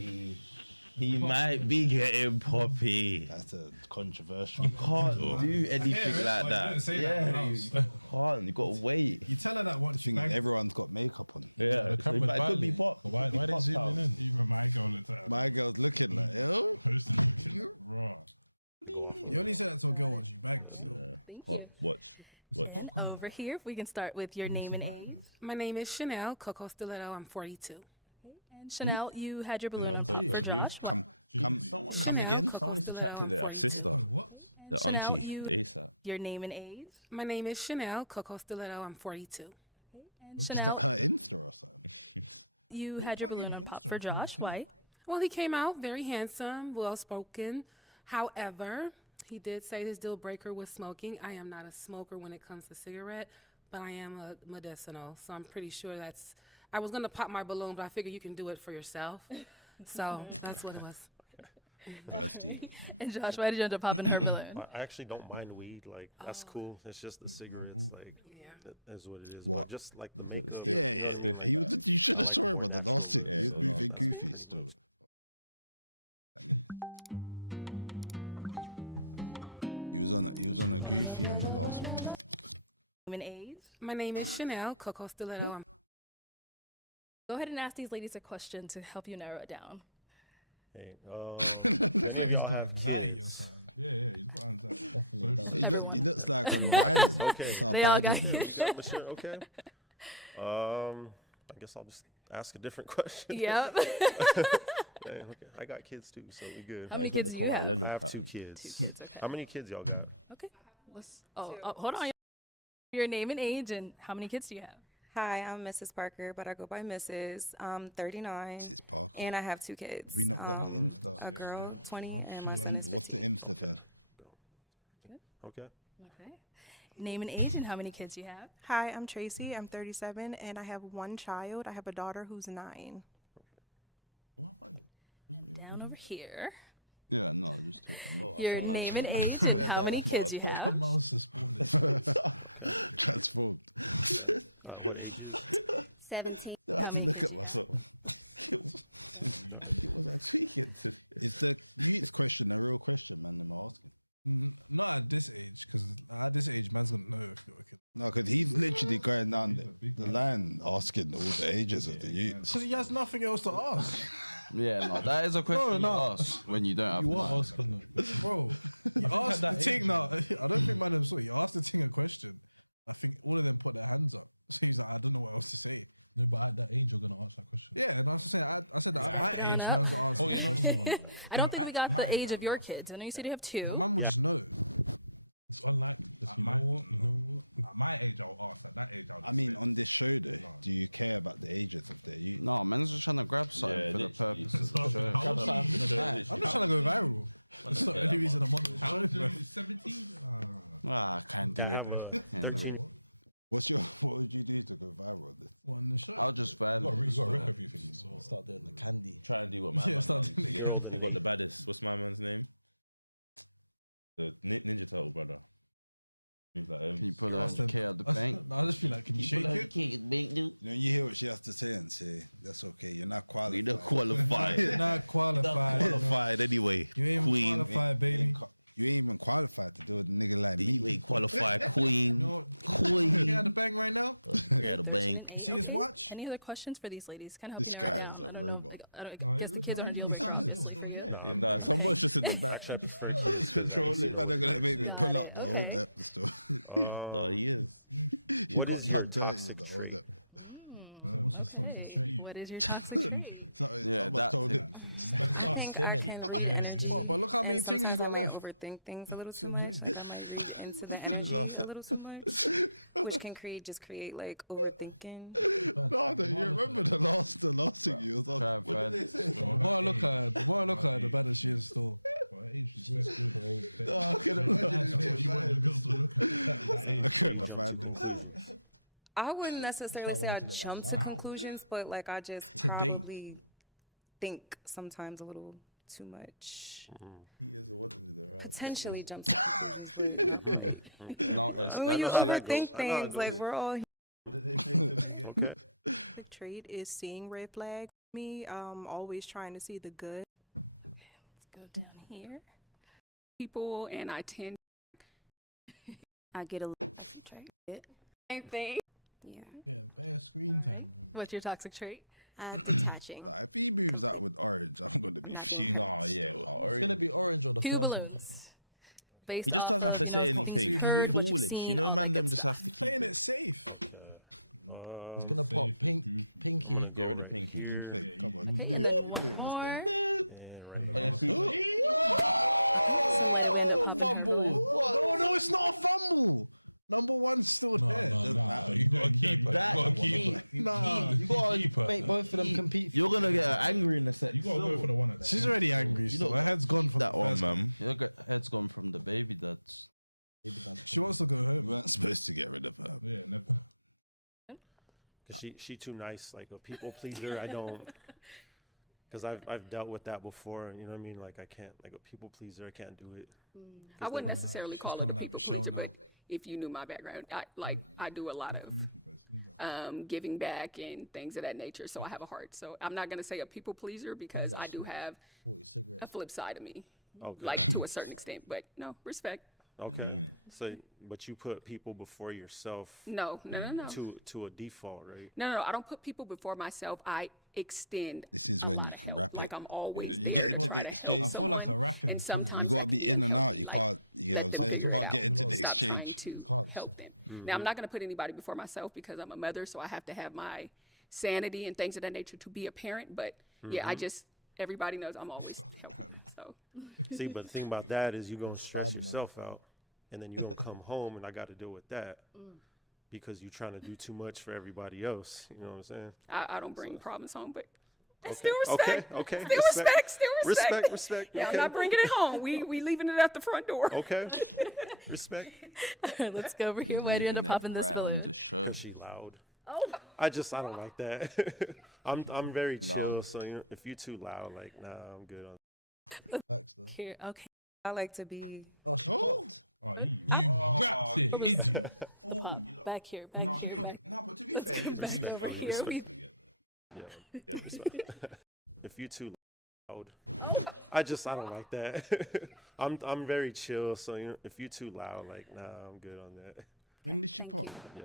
He might be getting poppy. That's a controversial. You can't do anything like but that. don't say Yeah, that you can't. You gotta wait. You tell her that once. I think everyone's got makeup on. Yeah, The so it camera's could be badly. pop. Why they zooming in? Even my girl looked at her. My girl's looking like, yo. Posted looking like, raw. You only said that to a girl once you bagged. Still. Watch. And over here, if we can start with your name and age. My name is Chanel Coco Stiletto. I'm 42. And Chanel, you had your balloon unpopped for Josh. Come again. Someone needs to chat to their sister, the Chanel, auntie, you- ASAP. Your name and age. My name is Chanel Coco Stiletto. I'm 42. And Is Chanel, that her Insta or something? you had your balloon unpopped for Josh. Why? Well, he came out very handsome, well spoken. However, he did say his deal breaker was smoking. I am not a smoker when it comes to cigarette, but I am a medicinal. So I'm pretty sure I was going to pop my balloon, but I figured you can do it for yourself. So that's what it was. Thirsty. And Josh, why did you end up popping her balloon? I actually don't mind weed. Like that's cool. It's just the cigarettes. Like that is what it is. What? But just like the makeup. Yeah. You should have saw him on the last thing. He was moving goofy still. He was on a goofy on the last one. Name and age. My name is Chanel Coco Stiletto. Go ahead and ask these ladies a question to help you narrow it down. Hey, He's y'all got have anxiety or kids. something. Yeah, he's got anxiety. He looks like a Biden. Okay. That's how They all Biden got looks. Yeah, but sure, okay. I guess I'll just ask a different question. Yep. Yeah, okay. I got kids too, so we good. How many kids do you have? I have 2 kids. 2 kids, okay. How many kids y'all got? Okay. Hold on. Your name and age and how many kids do you have? Hi, I'm Mrs. Parker, but I go by Mrs. I'm 39. Mrs. Parker. And I have 2 kids. We not got the Insta. A girl, 20, and my son is 15. What's the Insta then? Okay. Okay. Name and age and how many kids you have? Hi, I'm Tracy. I'm 37, and I have 1 child. I have a daughter who's 9. Down over here. Yeah, no, just take them. Your name and age and how many kids you have? Transformed. What age? 17. I have to look at myself. What was I tweaking to? Is the youth question a real question, man? I'm asking. Not at this age, because at this age, man's gonna know if you're a kid. No, because he's literally going down the line asking all the ages of the youths. So he has nothing else to ask. Yeah, no, that is a question you ask when you don't have You time. are asking them. Bro, you asked the ting now. I don't think man saw. You asked the ting a question. I think all of them put their hands up. So he's like, I don't know what else to say. No, but at that age, you're gonna ask that question. Yeah, and I was saying, I said that at my age, Anna. man's gonna answer. Oh, you know, the no. I don't think we got my the age of your kids. I know you said you have 2. Man will just know. It's unlikely. You know what? You know what? At my age, I'll ask. At that age, I'll just I mean, say, on this show, though, do you care about the ages of their youth? No, man's just trying to grab something for the purpose of the show. I'm just trying to go viral. That's not the only reason I'm on the show. 17? Ah, I can't do I it. have a Can't do 13. it. What would you do to go viral? On the show. I'll just violently. You got to rip everything. So. Start doing the candy. Try and do what my man does. You got the baddest. What's my man's name? The Ninja Turtle brother. He's like, Can you pull 100K out the bank? I just feel like, can you shake it? You know, you hear what she has to say and say, that's okay. You're not qualified. You're not qualified. You're not qualified. Qualified anyway. You ain't Queen. qualified, baby. You ain't even qualified to do with a nigga like me. You ain't qualified, queen. Queen. You at the bank right now? Yeah, the bank. You see this watch? Any other questions for these ladies? Kind of This helping guy out. is a I don't know. robot. Like, I guess the kids aren't deal breaker, obviously, for you. Nah, someone's just in the back. Control it. They're gonna make me pull up the whole okay. depth store. No, he is. You got that dirty the whole depth. Okay. What is your toxic trait? Yeah, that thing. I think I can read energy. But look how many and things you got sometimes left. I might overthink things a little too much. Like I might read into the energy a little too much, which can create like overthinking. No, you remember the last thing you was on. The more I look at her, the better she is still. I couldn't find it. I wouldn't necessarily say I jump to conclusions, but like I just To date. probably think sometimes a little too much. He is a what in the round. Potentially jump to conclusions. No, it's When you overthink things, like we're all. What did they say to me again? The trait is seeing red flags. Me, always trying to see the good. Let's go down here. People, and I tend. I get a little Same thing. yeah. Yeah, bad screen time. What's your toxic trait? Detaching. Like, if he moves out with orange, I'm gonna be fuming. Nah, yeah. It's gonna be orange or the Two first one. balloons. Based He just off doesn't have of, to you say know, what anything you've heard, what you've foolish. seen, You know, all man, the them good just stuff. have to keep Playing it. it safe. He's gonna pop pinky. Get rid of Pinky. Come on. Okay, and then one more. Oh, fumble! What? No, it's not a fumble. Number one's still there. No, you got to keep it. That You got to keep keep. it. Nah. You gotta Keep it. make both of them compete. You're gonna get angry in a sec. You got to go for the one at the She's end. already angry. Still. Her head's gone from That the one, first man. Your head's gone from the baby that's. She wants to go We home. weren't supposed to get rid of her. Yeah, never. Cause she too nice, like a people pleaser. I don't, cause I've dealt with that before. You know what I mean? Like I can't, like a people pleaser. I can't do it. I wouldn't necessarily She's call it a coming out people Michelle pleaser, now. but if you knew my background, I do a lot of giving back and things of that nature. So I have a heart. So I'm not gonna say a people pleaser because I do have 40 a cigarettes. flip side of me, Okay. like to a certain extent. But no, respect. Okay. So, but you put people before yourself. No. To a default, right? No. I don't put people before myself. I extend. This is a when lot you of can help. rap it. Like I'm always You there get to into try the to help exchange. I feel like a someone, rapping. and sometimes You gotta that be in and out. You like, can't. You know what I'm let saying? them You can't figure get it into out. the Stop trying exchange. to help them. Now I'm not going to put anybody before myself because I'm a mother, so I have to have my sanity and things of that nature to be a parent. But yeah, I just everybody knows I'm always helping. So See, but the thing about that is you're gonna stress yourself out, and then you're gonna come home, and I got to deal with that because you're trying to do too much for everybody else. You know what I'm saying? I don't bring problems home, but Okay. still respect. Okay. Still respect. Respect. Yeah, okay. I'm not bringing it home. We leaving it at the front door. Okay. Respect. All right, let's go over here. Why do you end up popping this balloon? Cause she loud. Oh. I don't like that. I'm very chill, so you know, if you're too loud, like nah, I'm good on. Facts, though. Here, okay. I like to be. Oh, she popped. Oh, you wrapped it, idiot. Back here. Back. No, but to be Let's fair, go he's back goofy. over I'm not here. supposed We- to get that. Yeah, respect. If you're too loud, I don't like that. I'm very chill, so you know, if you're too loud, like nah, I'm good on that. When did she pop? Yeah.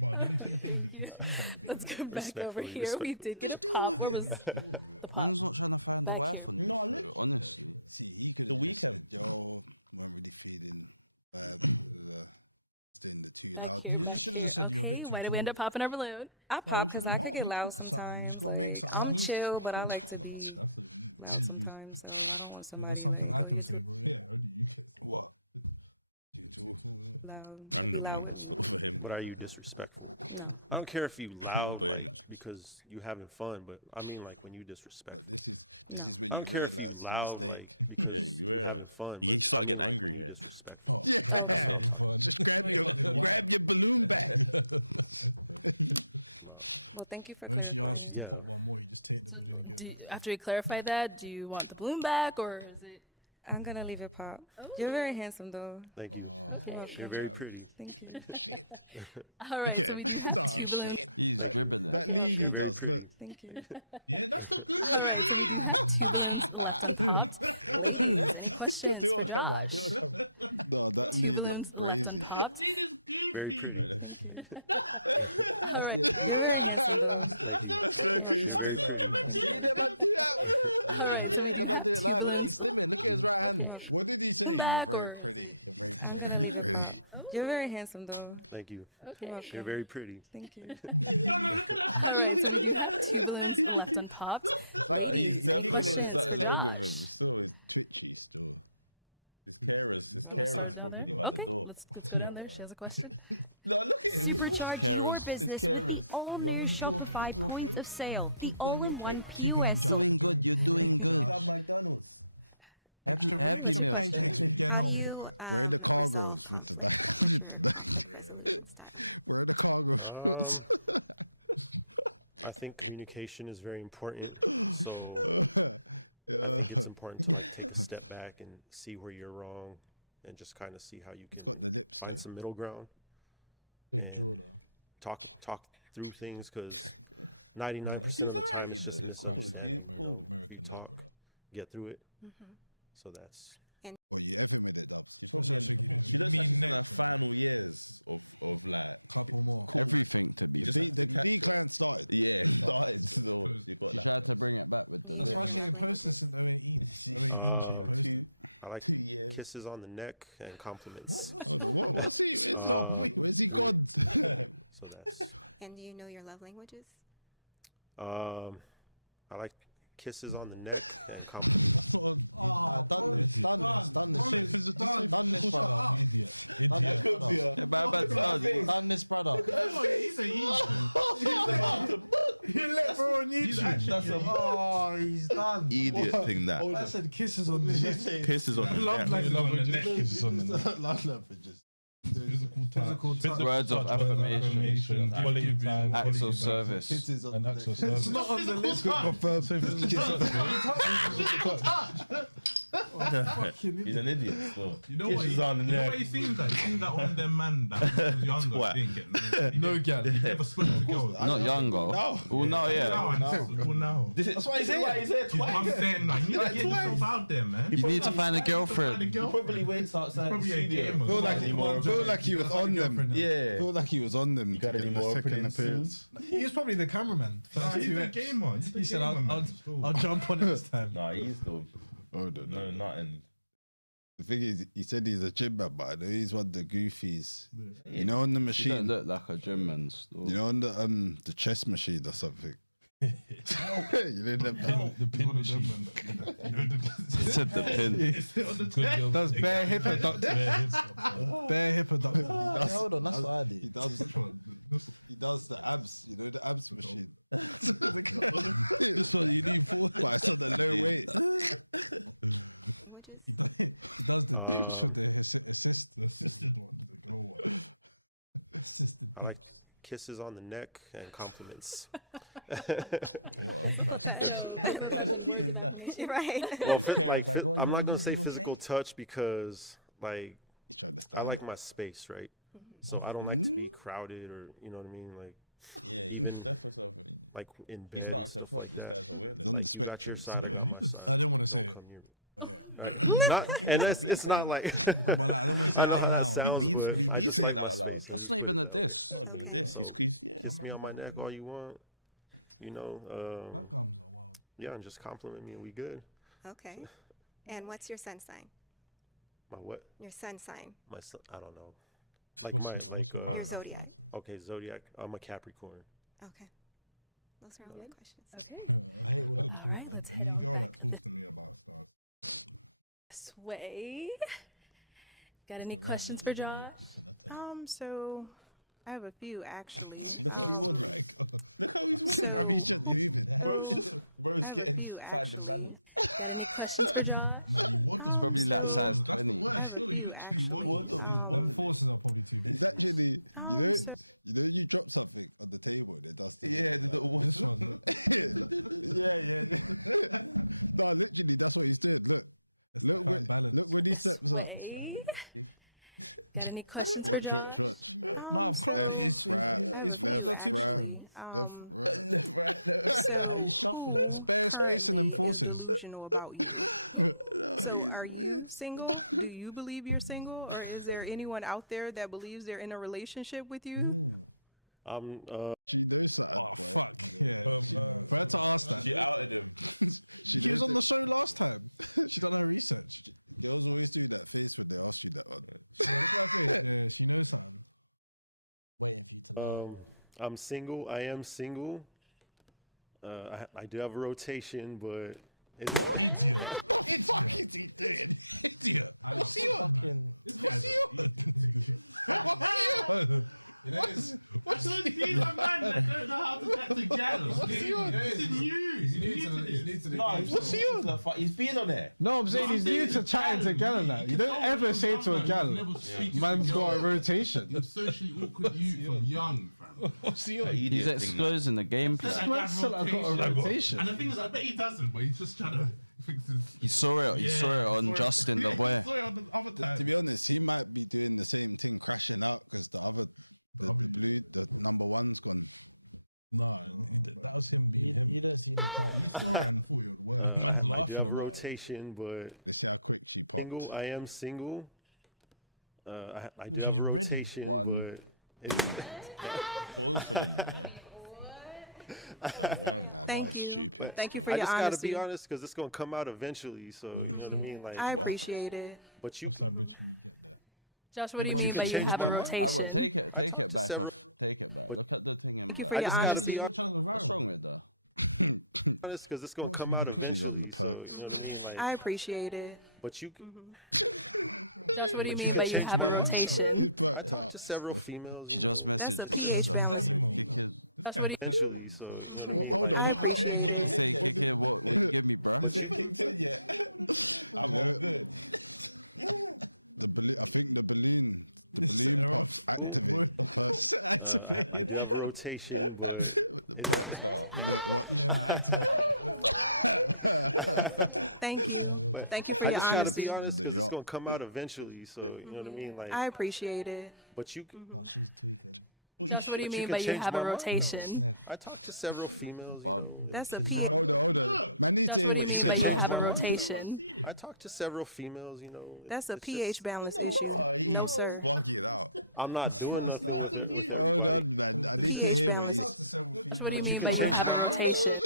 But them two things you can see them. Let's go back over Respectfully, here. We did get a deal pop. with What it. was the pop? Man's not trying to find the Back wife here. on No, this show, honestly. See, he could The have weekend. said, yo, weren't really feeling staying the too Back loud. here, You back should have here. just said you're a Okay, bit too why did we end tall. up popping our balloon? I pop because I could get loud Something. You sometimes. just gotta make like, something I'm happen. chill, but I like to be That's loud a sometimes. So I don't want Yeah, somebody. that's something like, I can going say, to- bro. Yeah, only you get What? Too too. Random Loud. ones for him. But are you disrespectful? I don't care if you loud But like, because you having fun, but I mean like when you disrespect. This is when I you don't care if realize you your loud mistake. like because Yeah, you having realize. fun. You start getting angry here. Disrespectful. Yeah, just grab your balloon back. Well, thank you for When she asks you to Yeah. pop one more, you just take the balloon and give Do it you, back. after you clarify that, do you want the balloon back or is it? I'm gonna leave it pop. You're very handsome though. Thank you. You're You're very pretty. Thank you. Shit. All right, so we do have Nah, two balloons. shit. He's dribbling. That lady does. Look. Thank you. Yeah, that's the good All right, so we have two balloons left and popped. Any questions for Josh? No, that Two lady balloons is left crazy. and popped. Very pretty. All right. That's so acoustic. See the man do that. Yeah, the man do it live. Look, he's stimming. Look at his right hand. What did he say? You're Back very or- pretty. You're very I'm gonna leave it pretty. pop. You're very handsome though. Thank you. Okay. You're welcome. You're very pretty. Thank you. All right, so we have two balloons left and popped. He's definitely giggling. got something wrong with him. Still, he's Twitchy still. his carers probably by the Okay, door. let's go down there. She has a question. No, look at him. Supercharge your business with the all-new Shopify point of sale, the all-in-one POS. Doing good. You're doing good. McDonald's. Happy Extra meal. pancakes when you get home. Where are the cargoes with the Where are the cargoes? I think communication is very important. So I think it's important to like, take a step back and see where you're wrong, and just kind of see how you can He's got the lips find though. some middle ground. Big and jaw though. Talk through things because 99% of the time it's just misunderstanding. You talk, get through it. So that's. Or you effing with it, Dubs? She looks like she's in her final years of like Couple more. Everything to be. The decline started. Yeah, started. So you got She that. tried to bring it back with the That's why lips. she ain't posted since 018. 018 she ain't posted. I like 2 years. kisses on the neck and compliments. Hold on, what's he? Where's he gone? So that's. And do you know your love languages? I like kisses on the neck and compliments. Done this, brother. Idiot. Done this, brother. You let bro on YouTube. Oh, he's done. Idiot thing that. I said kisses on the neck. Kisses on the Love neck. languages. Love languages. Physical touch. Words of affirmation. Quality time. Acts of service. And acts of It's service. not on the list. He's an idiot. Still. You know what? Kisses on the You know neck. what he seems like? He seems like one of them man that when he was younger Twat. didn't get No gal. He never spoke to girls. Not younger. No. Well, no, yeah. Well, now. That's why he's here. I'm saying, like, you need to get yourself out there, man. You need to find a girlfriend. He probably waits outside the Probably a studio. gamer. Feel like he was on them. Yeah. Feel like he was on them. got to any get the more second openings appearance. He was probably the cameraman. He's the gamer. He's the He said, gamer, man. I'll jump on it this time. Nah, he's still. Hold on. No, nothing. The thing is, he said he's a gym man, but I know he's one of the goofies. You know, on the You don't machine. look like a gym man still. You know, on the chess machine or something. You know them. The pin machine. Said the pin. Does bare hip abductor. Bare hip abductor. Hold on, that's what I do. He does the abs. You know the abs machine. This one you need for. But it's on the low weight. He does the dips for the assist. The assisted one, the girl one. Assisted I like kisses on the neck and compliments. Right. Well, I'm not gonna say physical touch because like He's trying to I stand. like my space, right? So I don't like to be crowded or you know what I mean, like Yeah, even deaf or something. like in bed. He's and starting to stuff fuck. like This that. guy's a weirdo. He's on the Like, you got your spectrum. side, I got my side. I didn't want to say it. Come here. Oh, yeah. And it's not like But like, I don't want to say I it know how out that loud. sounds. We but be I just saying like my out loud. space. That's not even a diss. Not even a diss. He's yeah. Kiss me on my neck all you want. You know, That gums are wild. yeah, and just compliment me and we good. Okay. And what's your sun sign? My what? Your sun sign. My son, I don't know. Like What's my your Your zodiac. okay, zodiac. I'm a Capricorn. Okay. Those are all my questions. Okay. I hate all that All right, let's Any girl that talks to me about stars. Sway. Got any questions for Josh? So I have a few actually. Look how he's walking. Look how he's walking. Bro, he's just moving. Bro's getting finding balance. Got any questions for Josh? It's probably like size 20. Them forces are probably too big. It's actually, you drop something on the table and it does. Yeah, the little This one. yeah. No, literally, that's what he's doing. Look when he steps up. Got any questions for Josh? Watch. No, I've clocked it. His forces are too big for him. Left, right. He's shuffling. It's bare space in them forces. Delusional about you. So are you single? Do you believe you're single? Or is there anyone out there that believes they're in a relationship with you? She knows something. Oh, boy. fuck. Yeah. For her to ask that. She outed him. She was on the show last time. She done her research. Girls always do that face when they ask you that one. Yeah, she knows something. Waiting for you to know. I'm single. I am single. I do have a rotation, but What? Idiot. What the fuck is he doing? Idiot. What's he on? What's he on? What's on these man that don't know how to catch a gal? What's he on? This is news. He's new to the game. What's he on? He's been on there. No, I'm saying he's new to chatting to gal and that. You don't ever say to a gal, man's got a rotation. You're socially awkward youth from young, fam. What's he on? He's exposing the gameplay. I've got a rotation. And the thing is, I bet he doesn't, but he's just trying to fix his... He saw it on Justin the boy. He saw it on the other time. To be honest, he might be doing the same thing, crashing out because the number one's gone. No, that was him being him. You don't see the type. He saw it and thought it would work. Man's laughing I do have a about it. rotation, but Let's see how quick she popped. single. I am single. I do No, have she's a ready. rotation, One. but Both of them, you know. One. Nah, that Thank was you. stupid. Thank you for I your just gotta honesty. be honest because it's gonna come out eventually. So you know what I mean. Like I appreciate it. But you Cross that bridge when you get there. Josh, what do you mean by you have a I rotation? will take it to back several- off. Take it back. Look at the thing in Thank you black. for your just gotta honesty. be What's wrong with that? honest because it's gonna come out eventually. She's on the so, perks. you know what I mean. Like, I appreciate it. but you. Josh, what do you mean by you have a rotation? He's I perked talked out. to several females. She you know, just messaged. That's a pH balance. Kick it. Josh, what do you eventually. So you know what I mean? Hold on. Say kick it. What you give me, bruh? Is it kicked in yet? I'm all good. I think the balloon pops activate first. Activated. I have a rotation, but The perk star. Watch. Yeah, activate. Thank you. Thank you for I your just gotta honesty. be honest The because it's yacht. gonna come out eventually. So you know what I mean. Like, I appreciate it. but you. Oh, she's tweaking. Josh, what do you But mean could by you change have my a mind. rotation? Sniff. I talked to several females. Bob. That's a Hold pH. on. Man needs Josh, to hear what do what you he mean by you said. have a rotation? I talked to several females. You know. That's a it's pH just- balance Oh, issue. No, sir. Buggy it out. I'm not doing nothing. Hold on, man. I need to hear what he's. Josh, what do you mean by you have a rotation?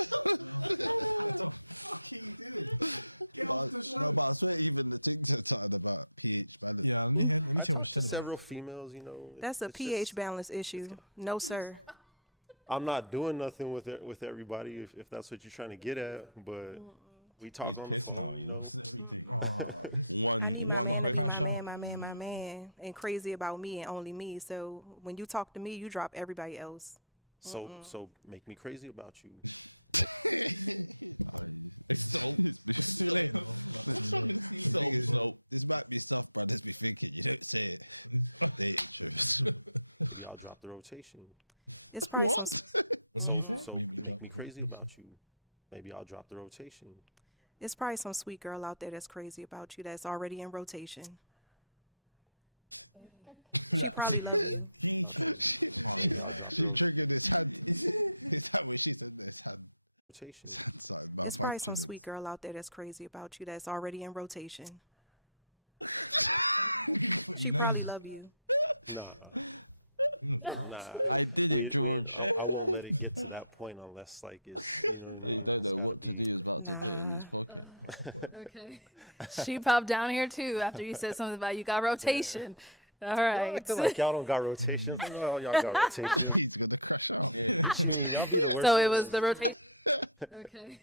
No, but I swear even the thing said something about pH balance. Yeah, I need to I hear what talked she to said about several females. You know. That's a it's pH just- balance issue. No, sir. I'm not doing nothing with everybody if that's what you're trying to get at. But we talk. He's on the pissed phone. now. He lost everything. I need my One man, question. my man, and crazy about me and only me. So when you talk to me, you drop everybody else. So make me crazy about you. It's so. It's too late. So. This might be stuff brothers be thinking. You don't say it. Dating truths. Y'all drop the rotation. It's probably What? some, What did you say? So Maybe make drop me the crazy rotation. about you. Maybe I'll drop the rotation. it's probably some sweet girl out there that's crazy about you that's already in rotation. Probably love you. She triggered his hand. His hand when she said this hand. Rotation. His hand started It's probably some malfunctioning. sweet girl out there that's crazy about you that's already in rotation. She probably love you. Nah. I did it, George. I won't let it get to that point unless like it's. You don't know what to do. He's about to put it in his pocket. Okay. She popped down here too after you said something about you got rotation. All I right. feel like y'all don't got rotation. No, y'all got rotation. He's gonna crash out. Yeah, y'all be the worst. So it was the rotation. Okay.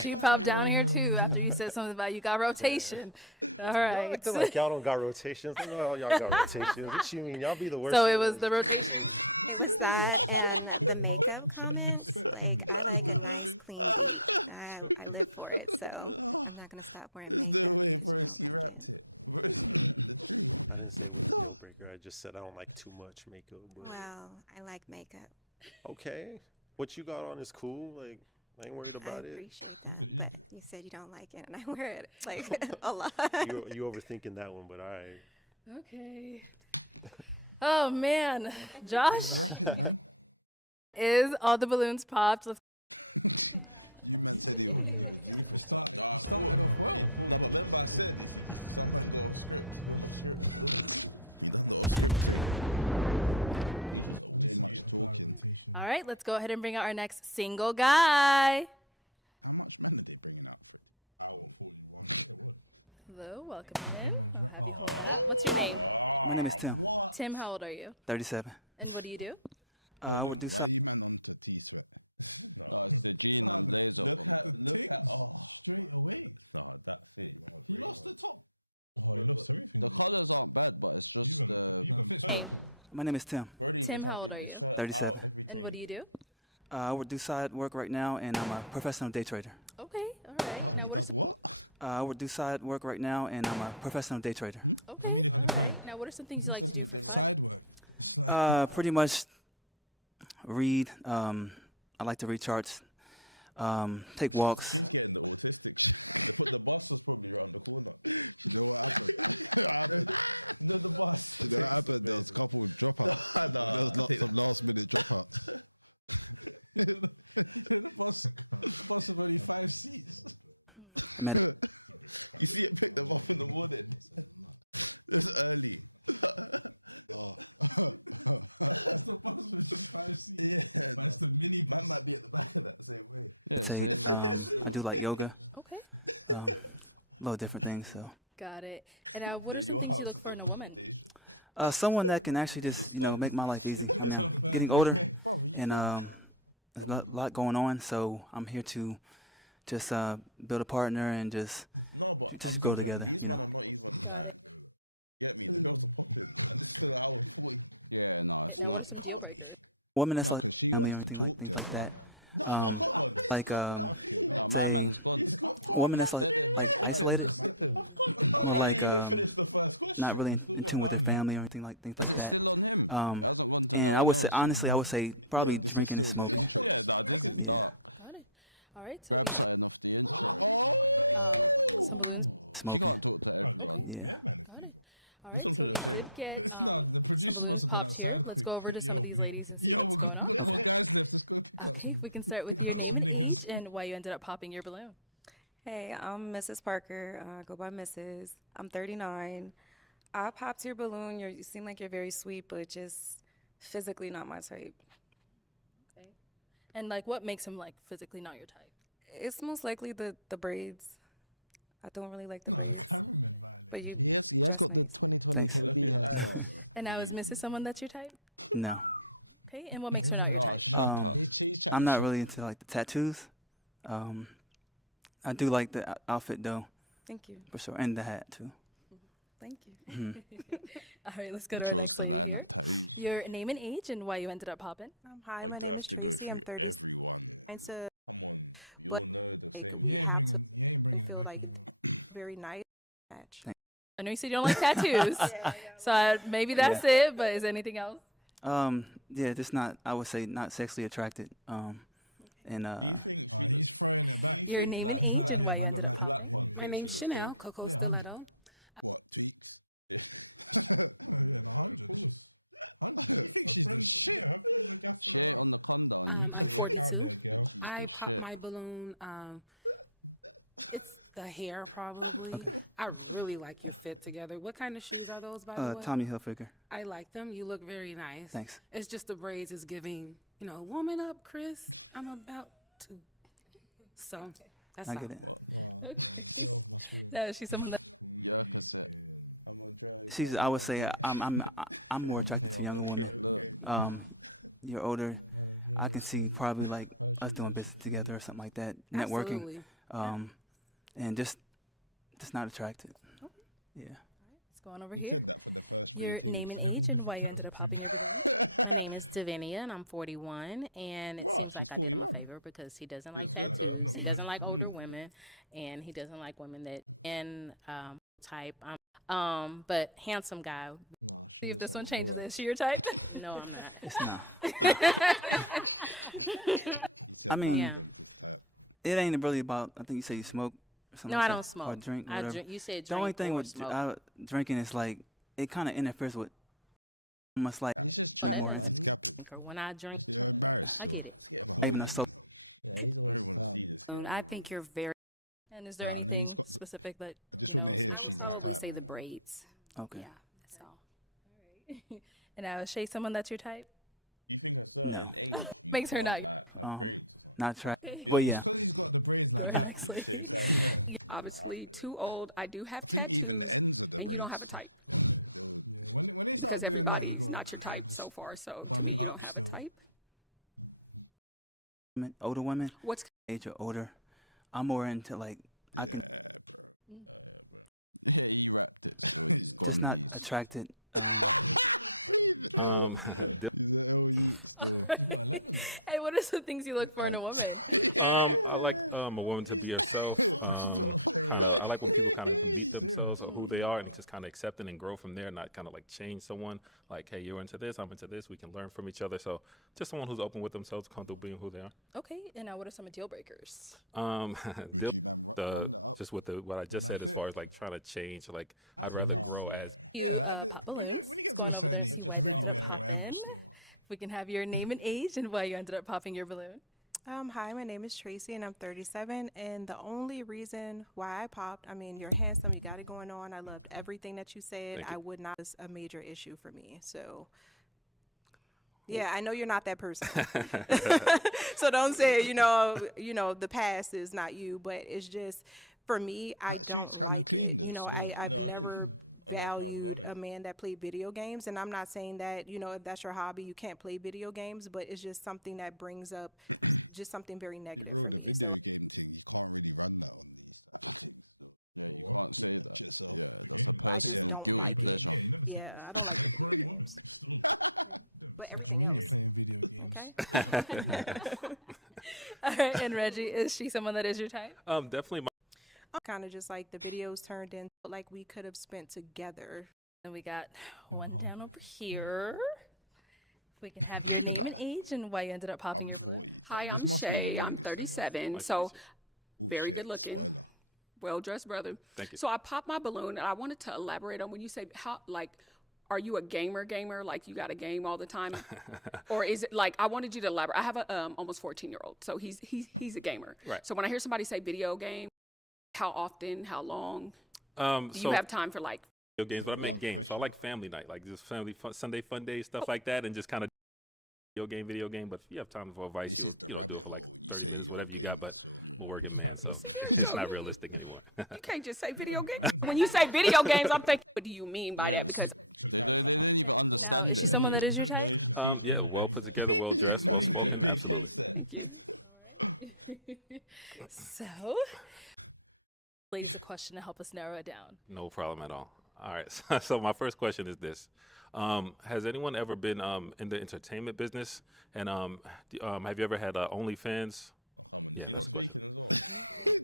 She popped down here too after you said something about you got rotation. All right. Acting like y'all don't got rotations. I know y'all got rotations. What you mean? Y'all be the worst. So it was the rotation. It was that and the makeup comments. Like, I like a nice, clean makeup. I live for it, so I'm not gonna stop wearing There's makeup. no way Broski rapped it. Broski rapped the tree. I just said I don't like too much makeup. But Well, I like makeup. okay, what you got on is cool. Like, I ain't worried about I it. appreciate that, but you said you don't like it, and I wear it like a lot. You overthinking that one, but all right. Okay. Oh man, Josh. Wrap it, man. Is all the balloons popped? Let's You man said he would leave for started off well. No, but remember I said if some man go off script, he went off script. He done the off script thing. He's just too much talking. All right, let's go ahead and bring out our next single guy. How much men are they bringing out for it? Hour 41. Yeah, what? Hello, welcome in. What's your name? My name is Tim. Tim, how old are you? 37. And what do you do? I would do Why are you man on to T-Sweat? No, it's the gene and laser. Look at straight away. Nah, that fit. He lost the top. Oh, he lost everything. The colors aren't bad, but it's just the. My name is Tim. Tim, how old are you? 37. And what do you do? I would do side work right now, and I'm a professional day trader. Okay, all right. Oh, he does what? I would do side work right now, and I'm a professional day trader. Okay. I mean, Now, what are some things you like to do? For fun? side work. Pretty much read. I like to read charts. Take walks. She's getting the autistic shit. They put the bus was probably around the corner. You know what happened? No, the bus. You know what happened? There was a couple of dropouts. There was lots of last-minute dropouts. The bus of only 5 seats. You see it pick them up in the morning. It's early. That's the bus with just 5 seats. Yeah, But it's the mini bus. Man might be at the back of that same way. I do like yoga. Okay. A little different things. So. Got it. And what are some things you look for in a woman? Someone that can actually just make my life easy. I mean, I'm getting older, and there's a lot going on. So I'm here to just build a partner and just I'm go thinking together. These men are not even like. Get me? The girls are popping, and this is still an hour and 40. Yeah, no, it's not. Women that's No, like 'cause she family wants to or anything talk to like her. that. No, come on. Like No, my man's gone. a woman that's like isolated, or like even finished the first question. not really in tune with their family or anything like things. Is like it that. still on him? It hasn't gone to And no I one would say else. honestly, I would say probably this is drinking and still the smoking. intro. Yeah, no, this is dark. All right. Grab something off the intro. She can't talk to everyone. Yeah, man, if you That's what I'm trying to say. Get, No, the producers must have gone popped here. outside Let's quick. go over to some of these ladies and see Yo, what's we going on. got more guys left. Let's go pick up Okay, some. we can start with your Some name and niggas. age and why you ended up popping your balloon. Hey, I'm Mrs. Parker. I go by Mrs. I'm 39. I popped your balloon. You seem like you're very sweet, but just physically not my type. Okay. And like, what makes him like physically not your type? It's most likely the braids. I don't really like the No, the braids. cameraman violated. But you, He has got the 2020 KB hairstyle. And now is Mrs. someone that's your type? No. Okay, and what makes her not your Oh, type? shut up. I'm not really into like the tattoos. I do like the outfit though. Thank you. For sure, and the hat too. Thank you. Mhm. All right, let's go to our Draws next the lady line here. at tattoos. Your name and age and why you ended up popping. Hi, I my don't name have is to go Tracy. I'm through 30. everyone. It's a Come on, you But all know the same. He ain't have to bringing. He ain't bringing it feel back. like anymore. very nice match. I know you said you don't like tattoos, so maybe that's it. But is there anything else? Yeah, just not. I would say not sexually attracted. And Do you think Oh, she he's throwing it back. Your name and He's age not- and yeah, why you man, ended don't up like black him. one? Yeah. think name's she looks Chanel, good? Coco Yeah, Stiletto. What, tweaks? Yeah, the 100. You think she's the shit? Shit on the condo on you. I'm 42. out there, girl. She's I the popped shit. my balloon. It's the hair, probably. I really like your fit together. What kind of shoes are those, by the way? Tommy Hilfiger. I like them. You look very nice. Thanks. It's just the braids is giving, woman up, Chris. I'm about to. So That's I not get it. What? Wow. Get off my screen. No, she's someone that. Yeah, cassette. I'm gonna try. She's. I would say I'm more attracted to younger women. Look, you're older. I can see probably like us doing business together or something like that, networking, and just not attracted. Yeah. What's going over You here? said that for the first three Your things. name and age and why you ended up popping over. My name is Davinia, and I'm 41. And it Wow, seems she's like I did him a 41. favor because he doesn't like It's good, tattoos. though. He doesn't like older women, and he doesn't like women that in type. But handsome guy. Nah, See if this one changes it. Is she your type? No, I'm not. It's not. You said I mean, none of them this type. It ain't really about. I think you say you smoke. Or something No, like I that, don't smoke. Or drink. I Whatever. drink. You said The only drink thing or with smoke. drinking is like it kind of interferes with. Almost like He's just chatting, man. He's capping. When I drink, You're embarrassed. I still. get it. Even a soap. Yeah, he's always Everyone down. see this. I think you're very. And is there Nah, I know anything he's got- specific that? I just you want to know, hear if she's his I would type. say the braids. Okay. Yeah, that's all. And now is Shay someone that's your type? You think a certain age you Makes her can't, not- like, have braids or something? Not try. Okay. Well, yeah. Because he's got the braids like that. Shave Yeah. side. Obviously, too old. I do have I think tattoos, even the ends of the and braids. you don't have a type. they'll- Yeah. When they start Because doing that, you everybody's got not your type so far, so bun you it don't up have still. a type. Older women, What's age or older. I'm more into like. I think Yeah, bro. Yeah, bro. Yeah, he rapped it, so he's just gone not these. attracted. He's an LU still. You got 11. Hey, what are some things you look for in a woman? I like a woman to be herself. I like when people kind of meet themselves or who they are and just kind of accept it and grow from there, not kind of like change someone. Like, hey, you're into this, I'm into this. We can learn from each other. So just someone who's open with themselves, comfortable being who they are. Okay, and now what are some deal breakers? Would you man run that up? Just with what I just Well, said as that's far it. as like trying to change, like That's I'd rather nice. grow as. Yeah, Papa when you Liz, get to going a over certain there age, to it's really Wendy wear whatever Martin. still. We can have your name and age and why you ended up popping your balloon. Hi, my name is Tracy and I'm 37. And the only reason why I popped, I mean, you're handsome, you got it going on. I loved everything that you said. Thank you. I would not, it's a major issue for me. So, yeah, I know you're not that person. So don't say, you know, the past is not you, but it's just, for me, I That don't suit's kinda like clean it. though, You know, still. I've No, it never is. I'm not trying to valued run it. a man that played video games. And I'm not saying that, you know, if that's your hobby, you can't play video games, but it's just something that brings up just something very You negative. roll for the me. video game thing. You can't really run that on these type of things. So. Yeah, you can't say that. Yourself. Yeah, that's a personal Yeah. guilty But pleasure. yeah, you never Yeah, I don't like Grown women still. What do you mean you're playing video games? All right, and Reggie, is she someone that is your type? Definitely. kind of just like the videos turned into like we could have spent together. And we got one down over here. If we can have your name and age and why you ended up popping I'm your balloon. 40. Hi, This I'm must be the Shay. I'm longest ever. 37. So Oh, very shit, good looking. Spoiler. Well dressed brother. Thank you. So I popped my balloon and I wanted to elaborate on when you say how like are you a gamer like you got a game all the time or is it like I wanted you to elaborate. I have a almost 14-year-old. So he's a gamer. Right. So when I hear somebody say video game, how often, how long do So you have time for like video games, but I It's a make wild games. So I question. like family night, like just family fun, Sunday fun days, stuff like that, and just kind of video game. But if you have time for advice, This is the you'll do rabbit it for like hole when you 30 say minutes, you're a whatever you got. gamer, But so- we're working man, so it's not realistic anymore. you can't just say video games. When you say video games, I'm thinking, what do you mean by that? Because They didn't even understand Is she it. someone that is your type? Yeah, well put together, well dressed. Big headset. So, ladies, a question to help us narrow it down. No problem at all. All right. So my first question is this: has anyone ever been in the entertainment business? And have you ever had OnlyFans? Oh, come on, Yeah, you're not that's fine. speaking as well.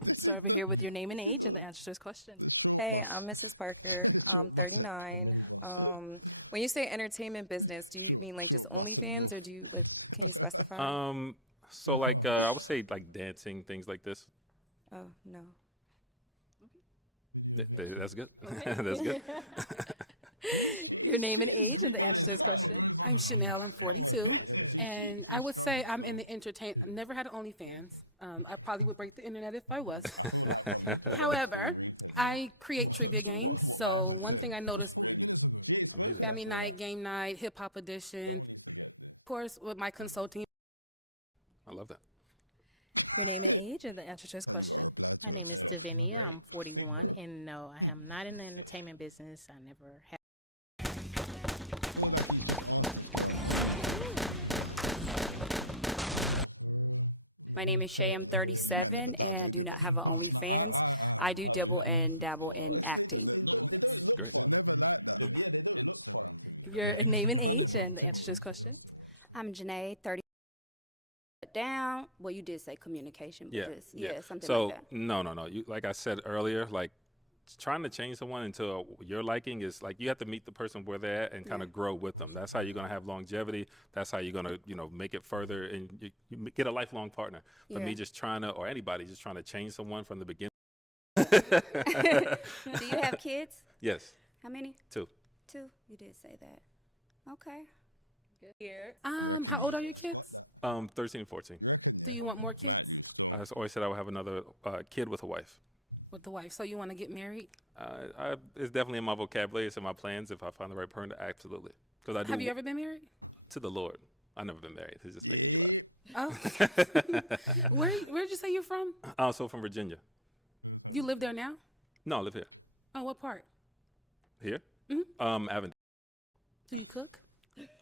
This You're is over here with your name and age and the answer to this question. the short Hey, bus. I'm Mrs. Parker. Short I'm bus. 39. The minibus. When you say entertainment business, do you Short- mean like short just bus and OnlyFans, milk. or do you like, can you specify? So like I would say like dancing, things like this. Oh no. Video That's good. That's good. Your name and age and the answer to the question. I'm Chanel, I'm 42, She- and she's I would say strong, I'm in the entertainment. Never had an OnlyFans. I probably would break the internet if I was. I feel like I'm the tall one However, still reaping. I create video games. what So Master one said. thing I noticed: 40 minutes ago. She ain't spoken family that for night, that. game night, hip hop edition. Someone needs to get this. Of course, with my consulting. I love that. your name and age and the answer to his How you question. got to reply to My name us? is So. Davini. Great. I'm 41, and no, I am not in the entertainment business. I never have. I feel like he's just asked if they're on My name is Shay. I'm 37, never done and I it, do did not they? have an OnlyFans. I do dabble and dabble in acting. They don't look They're fun. never like that. Yeah, they don't look fun to me. Your name and age and the answer to his question. I'm Janae, 30. Down. Well, you did say communication, but Yeah. something So like that. no. You like I said earlier, like trying to change someone into your liking is like you have to meet the person where they're at and kind of grow with them. That's how you're gonna have longevity. That's how you're gonna make it further and you get a lifelong partner. For me, just trying to, or anybody just trying to change someone from the beginning. Do you have kids? Yes. How many? 2. 2. You did say that. Okay. Here. How old are your kids? 13 and 14. You reckon? Do Yeah. you want more kids? Matt, you still. I always said I would have another kid with a wife. With the wife. So you want to get married? It's definitely in my vocabulary. It's in my plans. If I find the right person, absolutely. Because I do. Have you ever been married? To the Lord. I've never been married. It's just Yeah. Oh. Where'd you say you're from? So from Virginia. You live there now? No, I live here. Oh, what part? Here? Mhm. Avondale. Do you cook?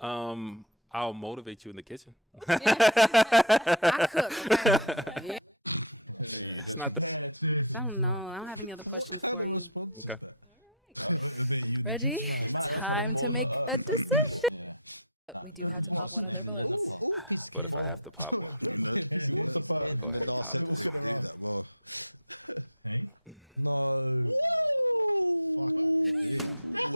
I'll motivate you in the kitchen. I cook. Okay. It's not the I don't know. I don't have any other questions. What kind of response is that? I bet you the Ready? kitchen. Time to make a decision. Ooh, piece of cake. In the last set, we do that. Well, No.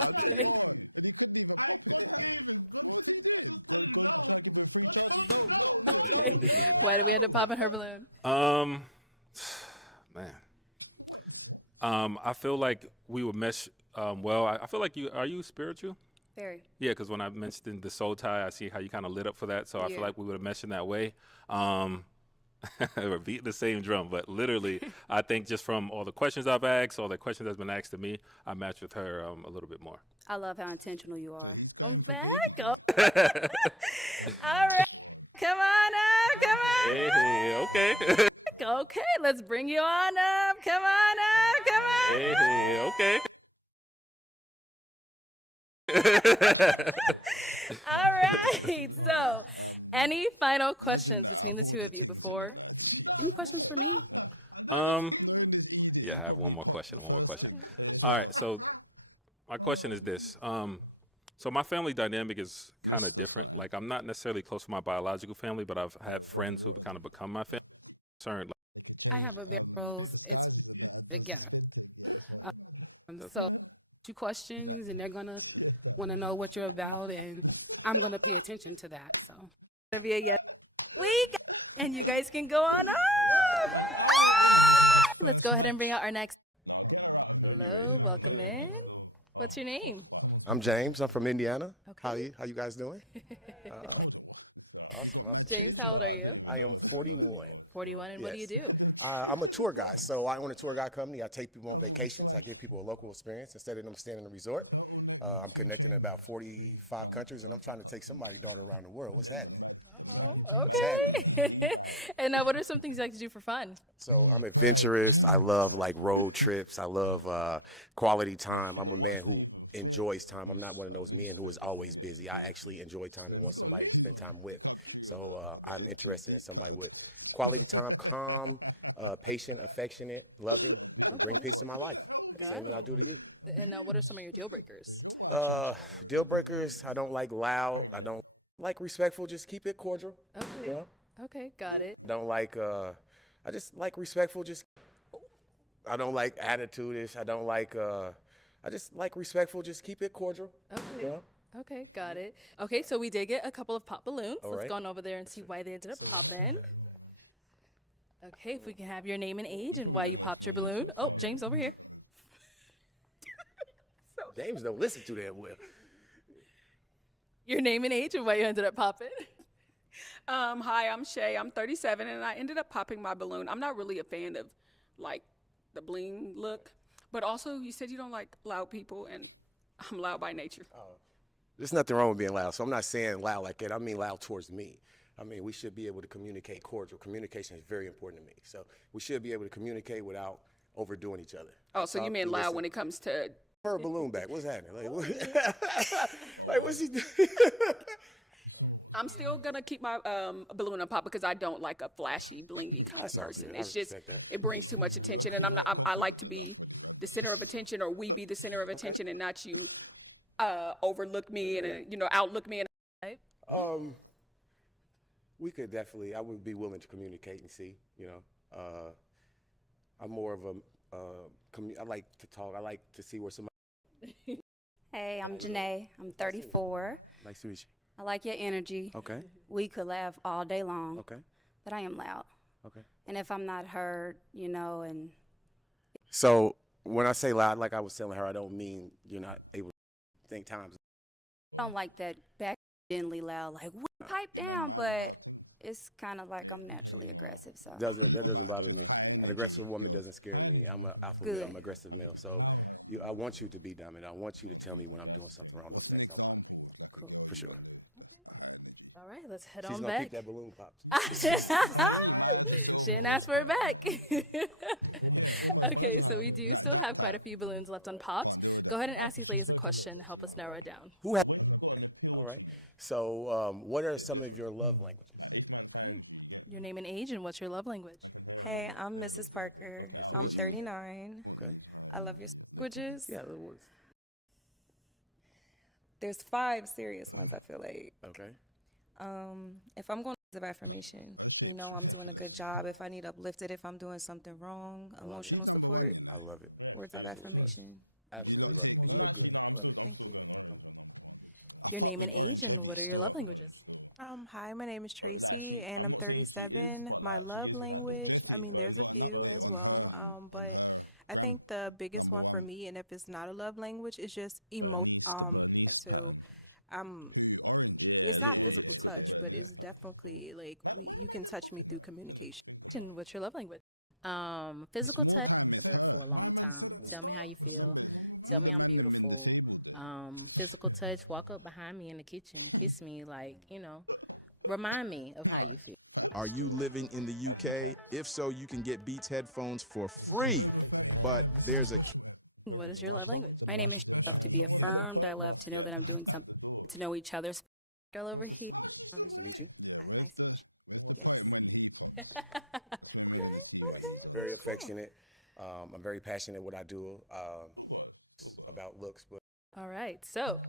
I'm telling you. And he couldn't even pop it. What was he doing? Go try to give him 3 chances. No. Why did we end up popping her balloon? Man. What? I feel like we would mesh well. I feel like are you spiritual? Very. Yeah, because when I mentioned the soul tie, I see how you kind of lit up for that. So I feel like we would have meshed in that way. We're beating the same drum, but literally, I think just from all the questions I've asked, all the questions that's been asked to me, I match with her a little bit more. I love how intentional you are. So he's going for baby girl. All right. Come on up. Come on. Hey, okay. Okay, let's bring you on up. Come on up. Come on. Hey, okay. All right. So, any final questions Imagine that. between I've the two ordered of you things in before? it. Any questions for me? Knowing this Edith, you I have probably one more popped question, the one more first question. thing. as All well. right, so my question is this. So my family dynamic is kind of Mr. different. something. Like I'm not necessarily close to my biological family, but I've had friends who kind of become my family. Concerned, like, They could change disguises and that. Does the spin thing. Yeah, that's right. So, 2 questions, and they're gonna Yeah, that- want to know what you're about, and I'm gonna pay attention to that. So. Gonna be a yes week, and you guys can go on up. An hour in, and this is the first Let's go ahead match. and bring out our next. No, get her out of here anyway. Okay. What's your name? I'm James. I'm from Indiana. How you guys doing? Hold on. You got mad James, change? how old I are you? don't even know what's going on anymore. 41, and what do you Yes. do? I'm a tour guide, so I own a tour guide company. I take people on vacations. I give people a local experience instead of them staying in a resort. Turtleneck I'm with 2 connected in chains. about 45 countries, and I'm trying to take somebody down around the world. What's that? Okay. And what are some things you like to do for fun? So I'm adventurous. I love like road trips. I love quality time. I'm a man who enjoys time. I'm not one of those men who is always busy. I actually enjoy time. I want somebody to spend time with. So I'm interested in someone with quality time, calm, patient, affectionate, loving, bring peace in my life. And what are some of your deal breakers? Deal breakers. I don't like loud. I don't like respectful. Just keep it cordial. Okay. You know? Okay, got it. Don't like. I just like respectful. I don't like attitude-ish. I don't like. I just like respectful. Just keep it cordial. Okay. You know? Okay, got it. Okay, so we did get a couple of pop balloons. All Let's right. go on over there and see why they ended up popping. Okay, if we can have your name and age and why you popped your balloon. Oh, James over here. James don't listen to that well. Your name and age and why you ended up popping. Hi, I'm Shay. I'm 37, and I ended up popping my balloon. I'm not really a fan of, like, the bling look, but also you said you don't like loud people, and I'm loud by nature. There's nothing wrong with being loud, so I'm not saying loud like that. I mean loud towards me. I mean, we should be able to communicate cordial. Communication is very important to me. So we should be able to communicate without overdoing each other. Oh, so you mean loud when it comes to her balloon back? What's happening? Like, what? Oh, like what's he doing? I'm still gonna keep my balloon on pop because I don't like a flashy, blingy kind of person. It's just it brings too much attention, and I like to be the center of attention, or we be the center of attention, and not you overlook me and outlook me. And We could definitely. I would be willing to communicate and see. I'm more of a. I like to talk. I like to see where somebody. Hey, I'm Janae. I'm 34. Nice to meet you. I like your energy. Okay. We could laugh all day long. Okay. But I am loud. Okay. And if I'm not heard, and. So when I say loud, like I was telling her, I don't mean you're not able to think times. I don't like that back gently loud, like pipe down, but it's kind of like I'm naturally aggressive. So. What about just high energy girls? High energy. I'm aggressive. So I want you to be dominant. I want you to tell me when I'm doing something wrong. What's an example of like a girl you man do that's high energy? All right, let's head She's on gonna back. keep that balloon popped. Didn't ask for it back. Almost Okay, so Plaza we do That- still that have quite a type. few balloons left unpopped. Can't deal with that. Go ahead and ask these She's ladies a spoken question about to help this, us narrow it down. When you got an appeal to you, So what are some of your love languages? like if man finds you, you get Your name and age and what's your love language? I can hear Hey, it. I'm Mrs. Parker. Okay, I'm Courtney. 39. Courtney's high I love your energy, languages. Yeah, little words. There's 5 serious ones, I feel like. Okay. If I'm going to give affirmation, Her shape's I'm doing a good ridiculous. job. If I need uplifted, if I'm doing something wrong, She's number one, you know. Yeah, words she of is. affirmation. You lot take. No, actually, no. I'm still going orange on number one. I Your fuck name with and orange age and heavy what are your still. love languages? Orange still. Hi, my name is Or, Tracy, like, she- and I'm not saying she is, 37. but, My like, she love gives me that language, Jessie, I mean, we got an update on her I gram. think the biggest Number one for one. me, and if it's not a love language, it's just Bernice, the Bernice pattern. Who orange? Yeah, It's a not little touch, bit. She's got the but Bernice it's pattern. definitely like Why you am I can not touch me popping through that? communication. Think about And what's your love language? It's Physical more touch. time it's her. My man said at the Tell me how start. you feel. Remember, all the men them been disabled there. Physical touch, walk up behind me in the kitchen, kiss me, like, remind me of No, how you it's feel. fact Are you still. living in the UK? If so, you can get Beats headphones for free. Over 35. But This is a there's a special app. What is your love language? My name is Special. Confirmed. Someone had a I love to know that I'm doing at the door. something to know each other's. Girl over here. Oh, she's still there. Yeah, where's the point when he pops? That's when we're gonna see what he's on. Very still. affectionate. I'm very passionate what I do. Still got. About looks, but All right, so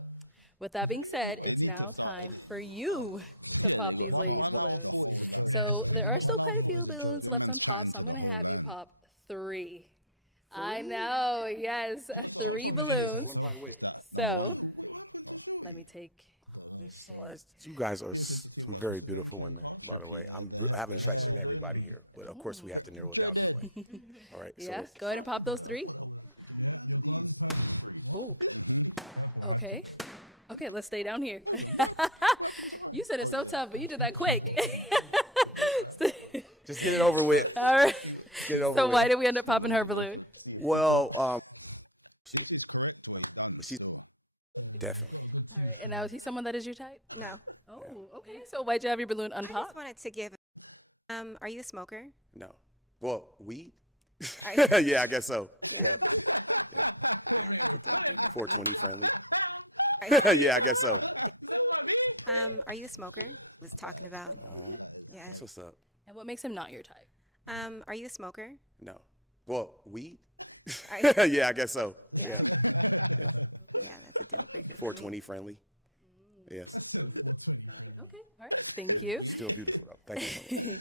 with that being said, They it's need to now start time editing. for you. Yeah, they got One Can't hour watch the 40 is a whole joke. line. So there are still 1 hour quite a 40 few is a joke. balloons That left man's on chatting top, to so the I'm whole gonna have you line. pop 3. I know, yes, 3 Probably edits balloons. herself. Is that So- number one? What happened to Let Shorty? me take. Don't know, still. you guys are Listen to too much. very What's his name? beautiful. Ken women, Carter? by the way. Yeah, I'm the having hair. sex with everybody here, but of course we have to narrow it down. Jordan. All right. So Yeah, go ahead and pop those 3. Yeah, your gun purple. Whoa. Purple had to Okay. go. Okay, let's stay down here. You said it's so tough, but you did that quick. just get it over with. All right. Get it over So with. why did we end up popping her balloon? Well, This is correct what he done still. definitely. Got a good 2. And now is he someone that is your type? No. Oh, okay. So why'd you have your balloon I just unpopped? wanted to give. Are you a smoker? No. Well, weed. Are Yeah, I guess so. 420 phone. Yeah, I guess so. Are you a smoker? Was talking about. That is. Yeah. That's what's up. And what makes him not your type? Are you a smoker? No. Well, weed. Are you- Yeah, I guess so. Yeah. 420 friendly. Yeah. I said 420 friendly. All right, thank you. Still do, bro. Thank you so much.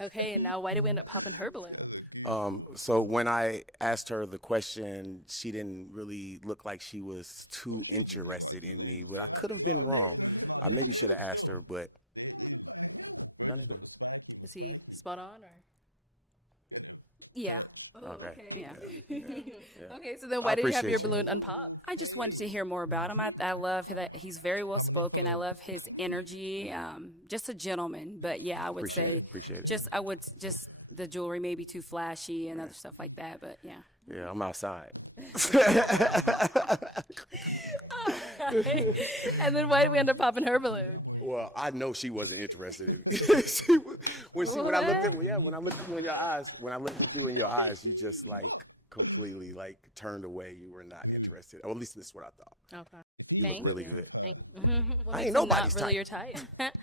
Okay, and now why did we end up popping her balloon? So when I asked her the question, she didn't really look like she was too What she did, you interested got in to me. do? But I could have No, been they wrong. is. No, I they maybe is should have asked still. her, but There it is. Bro just got the spiky, Is he spiky. spot on or? Get him. Yeah. Church. okay. Yeah. Okay, so then why did you have your balloon unpopped? I just wanted to hear more about him. I love that he's very well How many spoken. I followers? love his energy. Just a gentleman. But yeah, I would Appreciate say it. just the jewelry may be too flashy and other stuff like that. But yeah. Yeah, I'm outside. And then why did we end up popping her balloon? Well, I know she wasn't interested. When I looked at you in your eyes, you just like completely like turned away. You were not interested. Or at least this is what I thought. Okay. If he stepped with her, What I makes ain't him nobody's not really type. your type.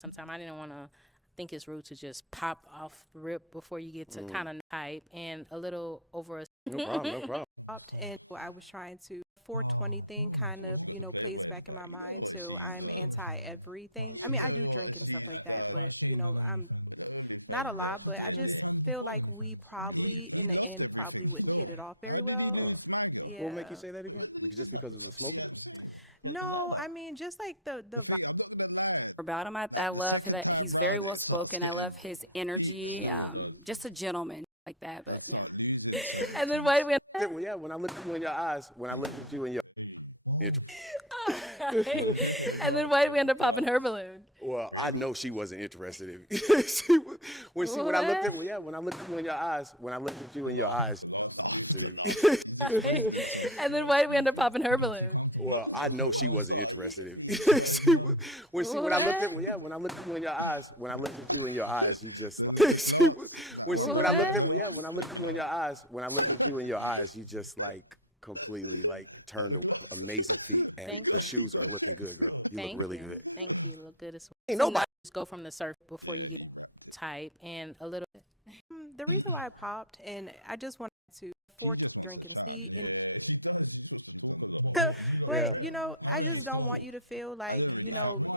Sometimes I didn't want to think it's rude to just pop off the rip before you get to kind of type and a little over a. No problem, no problem. And I was trying to 420 thing kind of, plays back in my mind too. I'm anti everything. I mean, I what she's done. But she ain't done anything. With the OnlyFans. not a lot, but I just feel like we probably he lost everything still. How did he lose my girl? What make you say that? When did he just happen? No, I mean, just like The thing, I'm not gonna lie. About him, I Like, love the second that time he's very round, well it starts spoken. I getting love his deep energy. still. Just a gentleman like that. I'd start losing certain And then things. why did we end Yeah, when I looked at you in your eyes, when I looked at you in your. And then why did we end up popping her balloon? Well, I know she wasn't interested in me. When I looked at you in your eyes, when I looked at you in your eyes, He's exposed himself. And then why did we end up popping her balloon? Well, I know she wasn't interested in me. When I looked at you in your eyes, when I looked at you in your eyes, you just. The glance. When I looked at you in your eyes, you just like completely like turned amazing. And your shoes were looking good. You look really good. Thank you. You look good as well. Ain't nobody. Just go from the surf before Yeah, you he wrapped it. type and a little. the reason why I popped, and I just wanted to. She just wants to chat. Yeah, she does. She's supposed to talk a lot. But, I just don't want you to feel like I don't really fuck with her.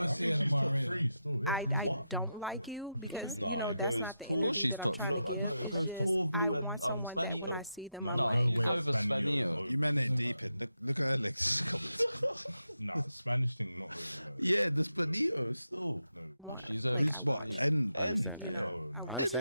I don't like you because that's not the Of course she's energy that I'm top. trying to give. I want someone that when I see them, No, she's over Spanio. You meant it deep in. Look at her legs. Nah, Spanish thing not really. Yeah, the Spanito still. No. She's over. Who's what? End. End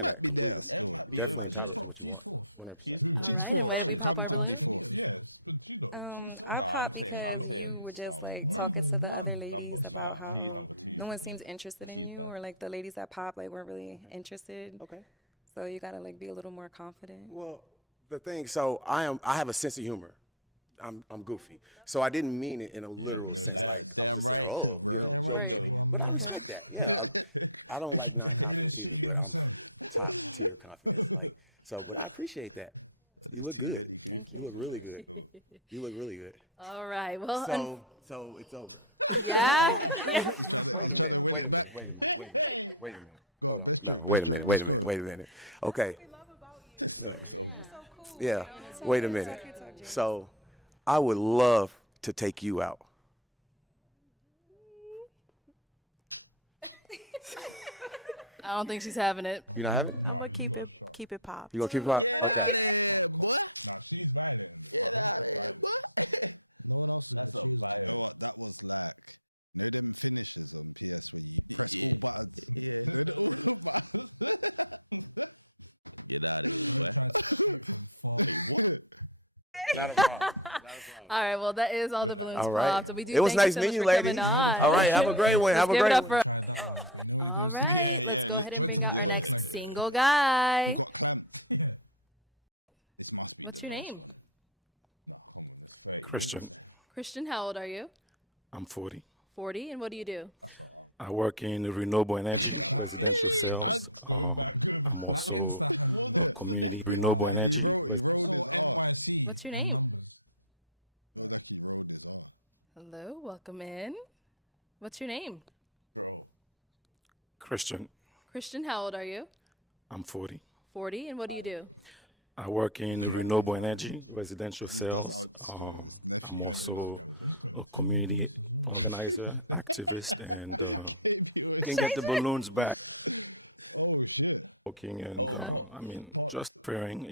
might be there still. might be over. She's fourth. She's fourth. Comfortably fourth. Yes, but she don't. I popped because you were just like talking to the other ladies about how no one seems interested in you, or like the ladies that pop like weren't really interested. Okay. So you gotta like be a little more confident. Well, the thing, so I have a sense of humor. I'm goofy, so I didn't mean it in a literal sense. Damn right. Damn right. But I respect that. Yeah, I don't like Weirdest shit you ever said. So, but I appreciate that. There's look too good. many goofy. You look really good. You look really good. All right. Well, So it's over. yeah. He's trying to win it back. Wait a minute. Go on, best joke. Wait Best a joke. minute. Let's go. Wait a minute. Okay. It's over. Yeah. Wait a minute. So, I would love to take you out. I don't think she's having it. You not having it? I'm gonna keep it pop. You gonna keep it pop? Get out of here, boy. Nah, she's violent. Get out of here, boy. No one else is gonna That's choose. You know what? That was like, them finishers on PS where you press all buttons. Yeah. All buttons. Get out of here, boy. Tried to shoot from far. What? Not a problem. All right. Well, that is all the balloons All right. popped. And we do It was thank nice so meeting much you, for ladies. coming on. All right, have a great one. Let's Have a give it great up one. for- Tried that one, but you know when it All goes right. to Yeah, Let's yeah, go ahead and bring literally, out our yeah. next Like- single guy. You got clamped. Yeah. This must be What's the your last name? one. Nah, come on, it's fake. Christian. Christian, how old are you? I'm 40. 40. And what do you do? I work in renewable energy, residential sales. Go back. That Also, Insta handle. community renewable He energy. rolled So his R. NYC What's your and name? numbers. Looked like he rolled his R. Hello. Welcome in. What's your name? Bro. Christian. Christian, how old are you? I'm 40. 40. And what do you do? I work in renewable energy, residential He does sales. Uncle, his nephew. I'm also a community organizer, activist, and can get the balloons back. Oh shit! Working and I mean, just preparing.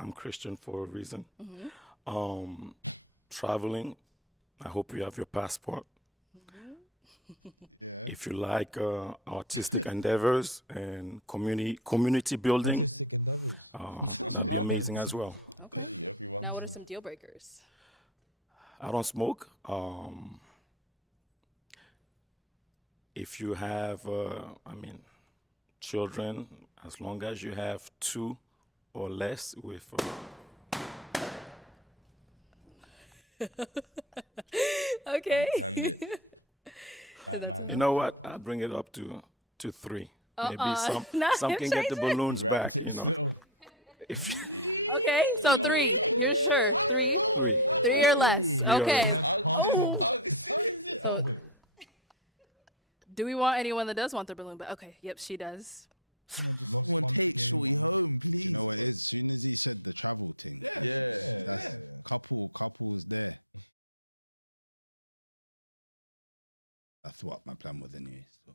I'm Christian for a reason. Traveling. I hope you have your passport. Yeah. If you like artistic endeavors and community building, Artistic endeavors. that'd be amazing as well. Okay. Now, what are some deal breakers? I don't smoke. If you have, children, as long as you have 2 or less with Okay. You know what? I'll bring it up to 3. Maybe some can get the balloons back. You know. Okay, so 3. You're sure? 3 or less. Okay. Oh wait. Do we want anyone that does want their balloon back? Okay. Yep, she does. Someone take Shorty home, please. You know what it is? As soon as he said the travel thing, that's couples there. That's what my plan was anyway. So.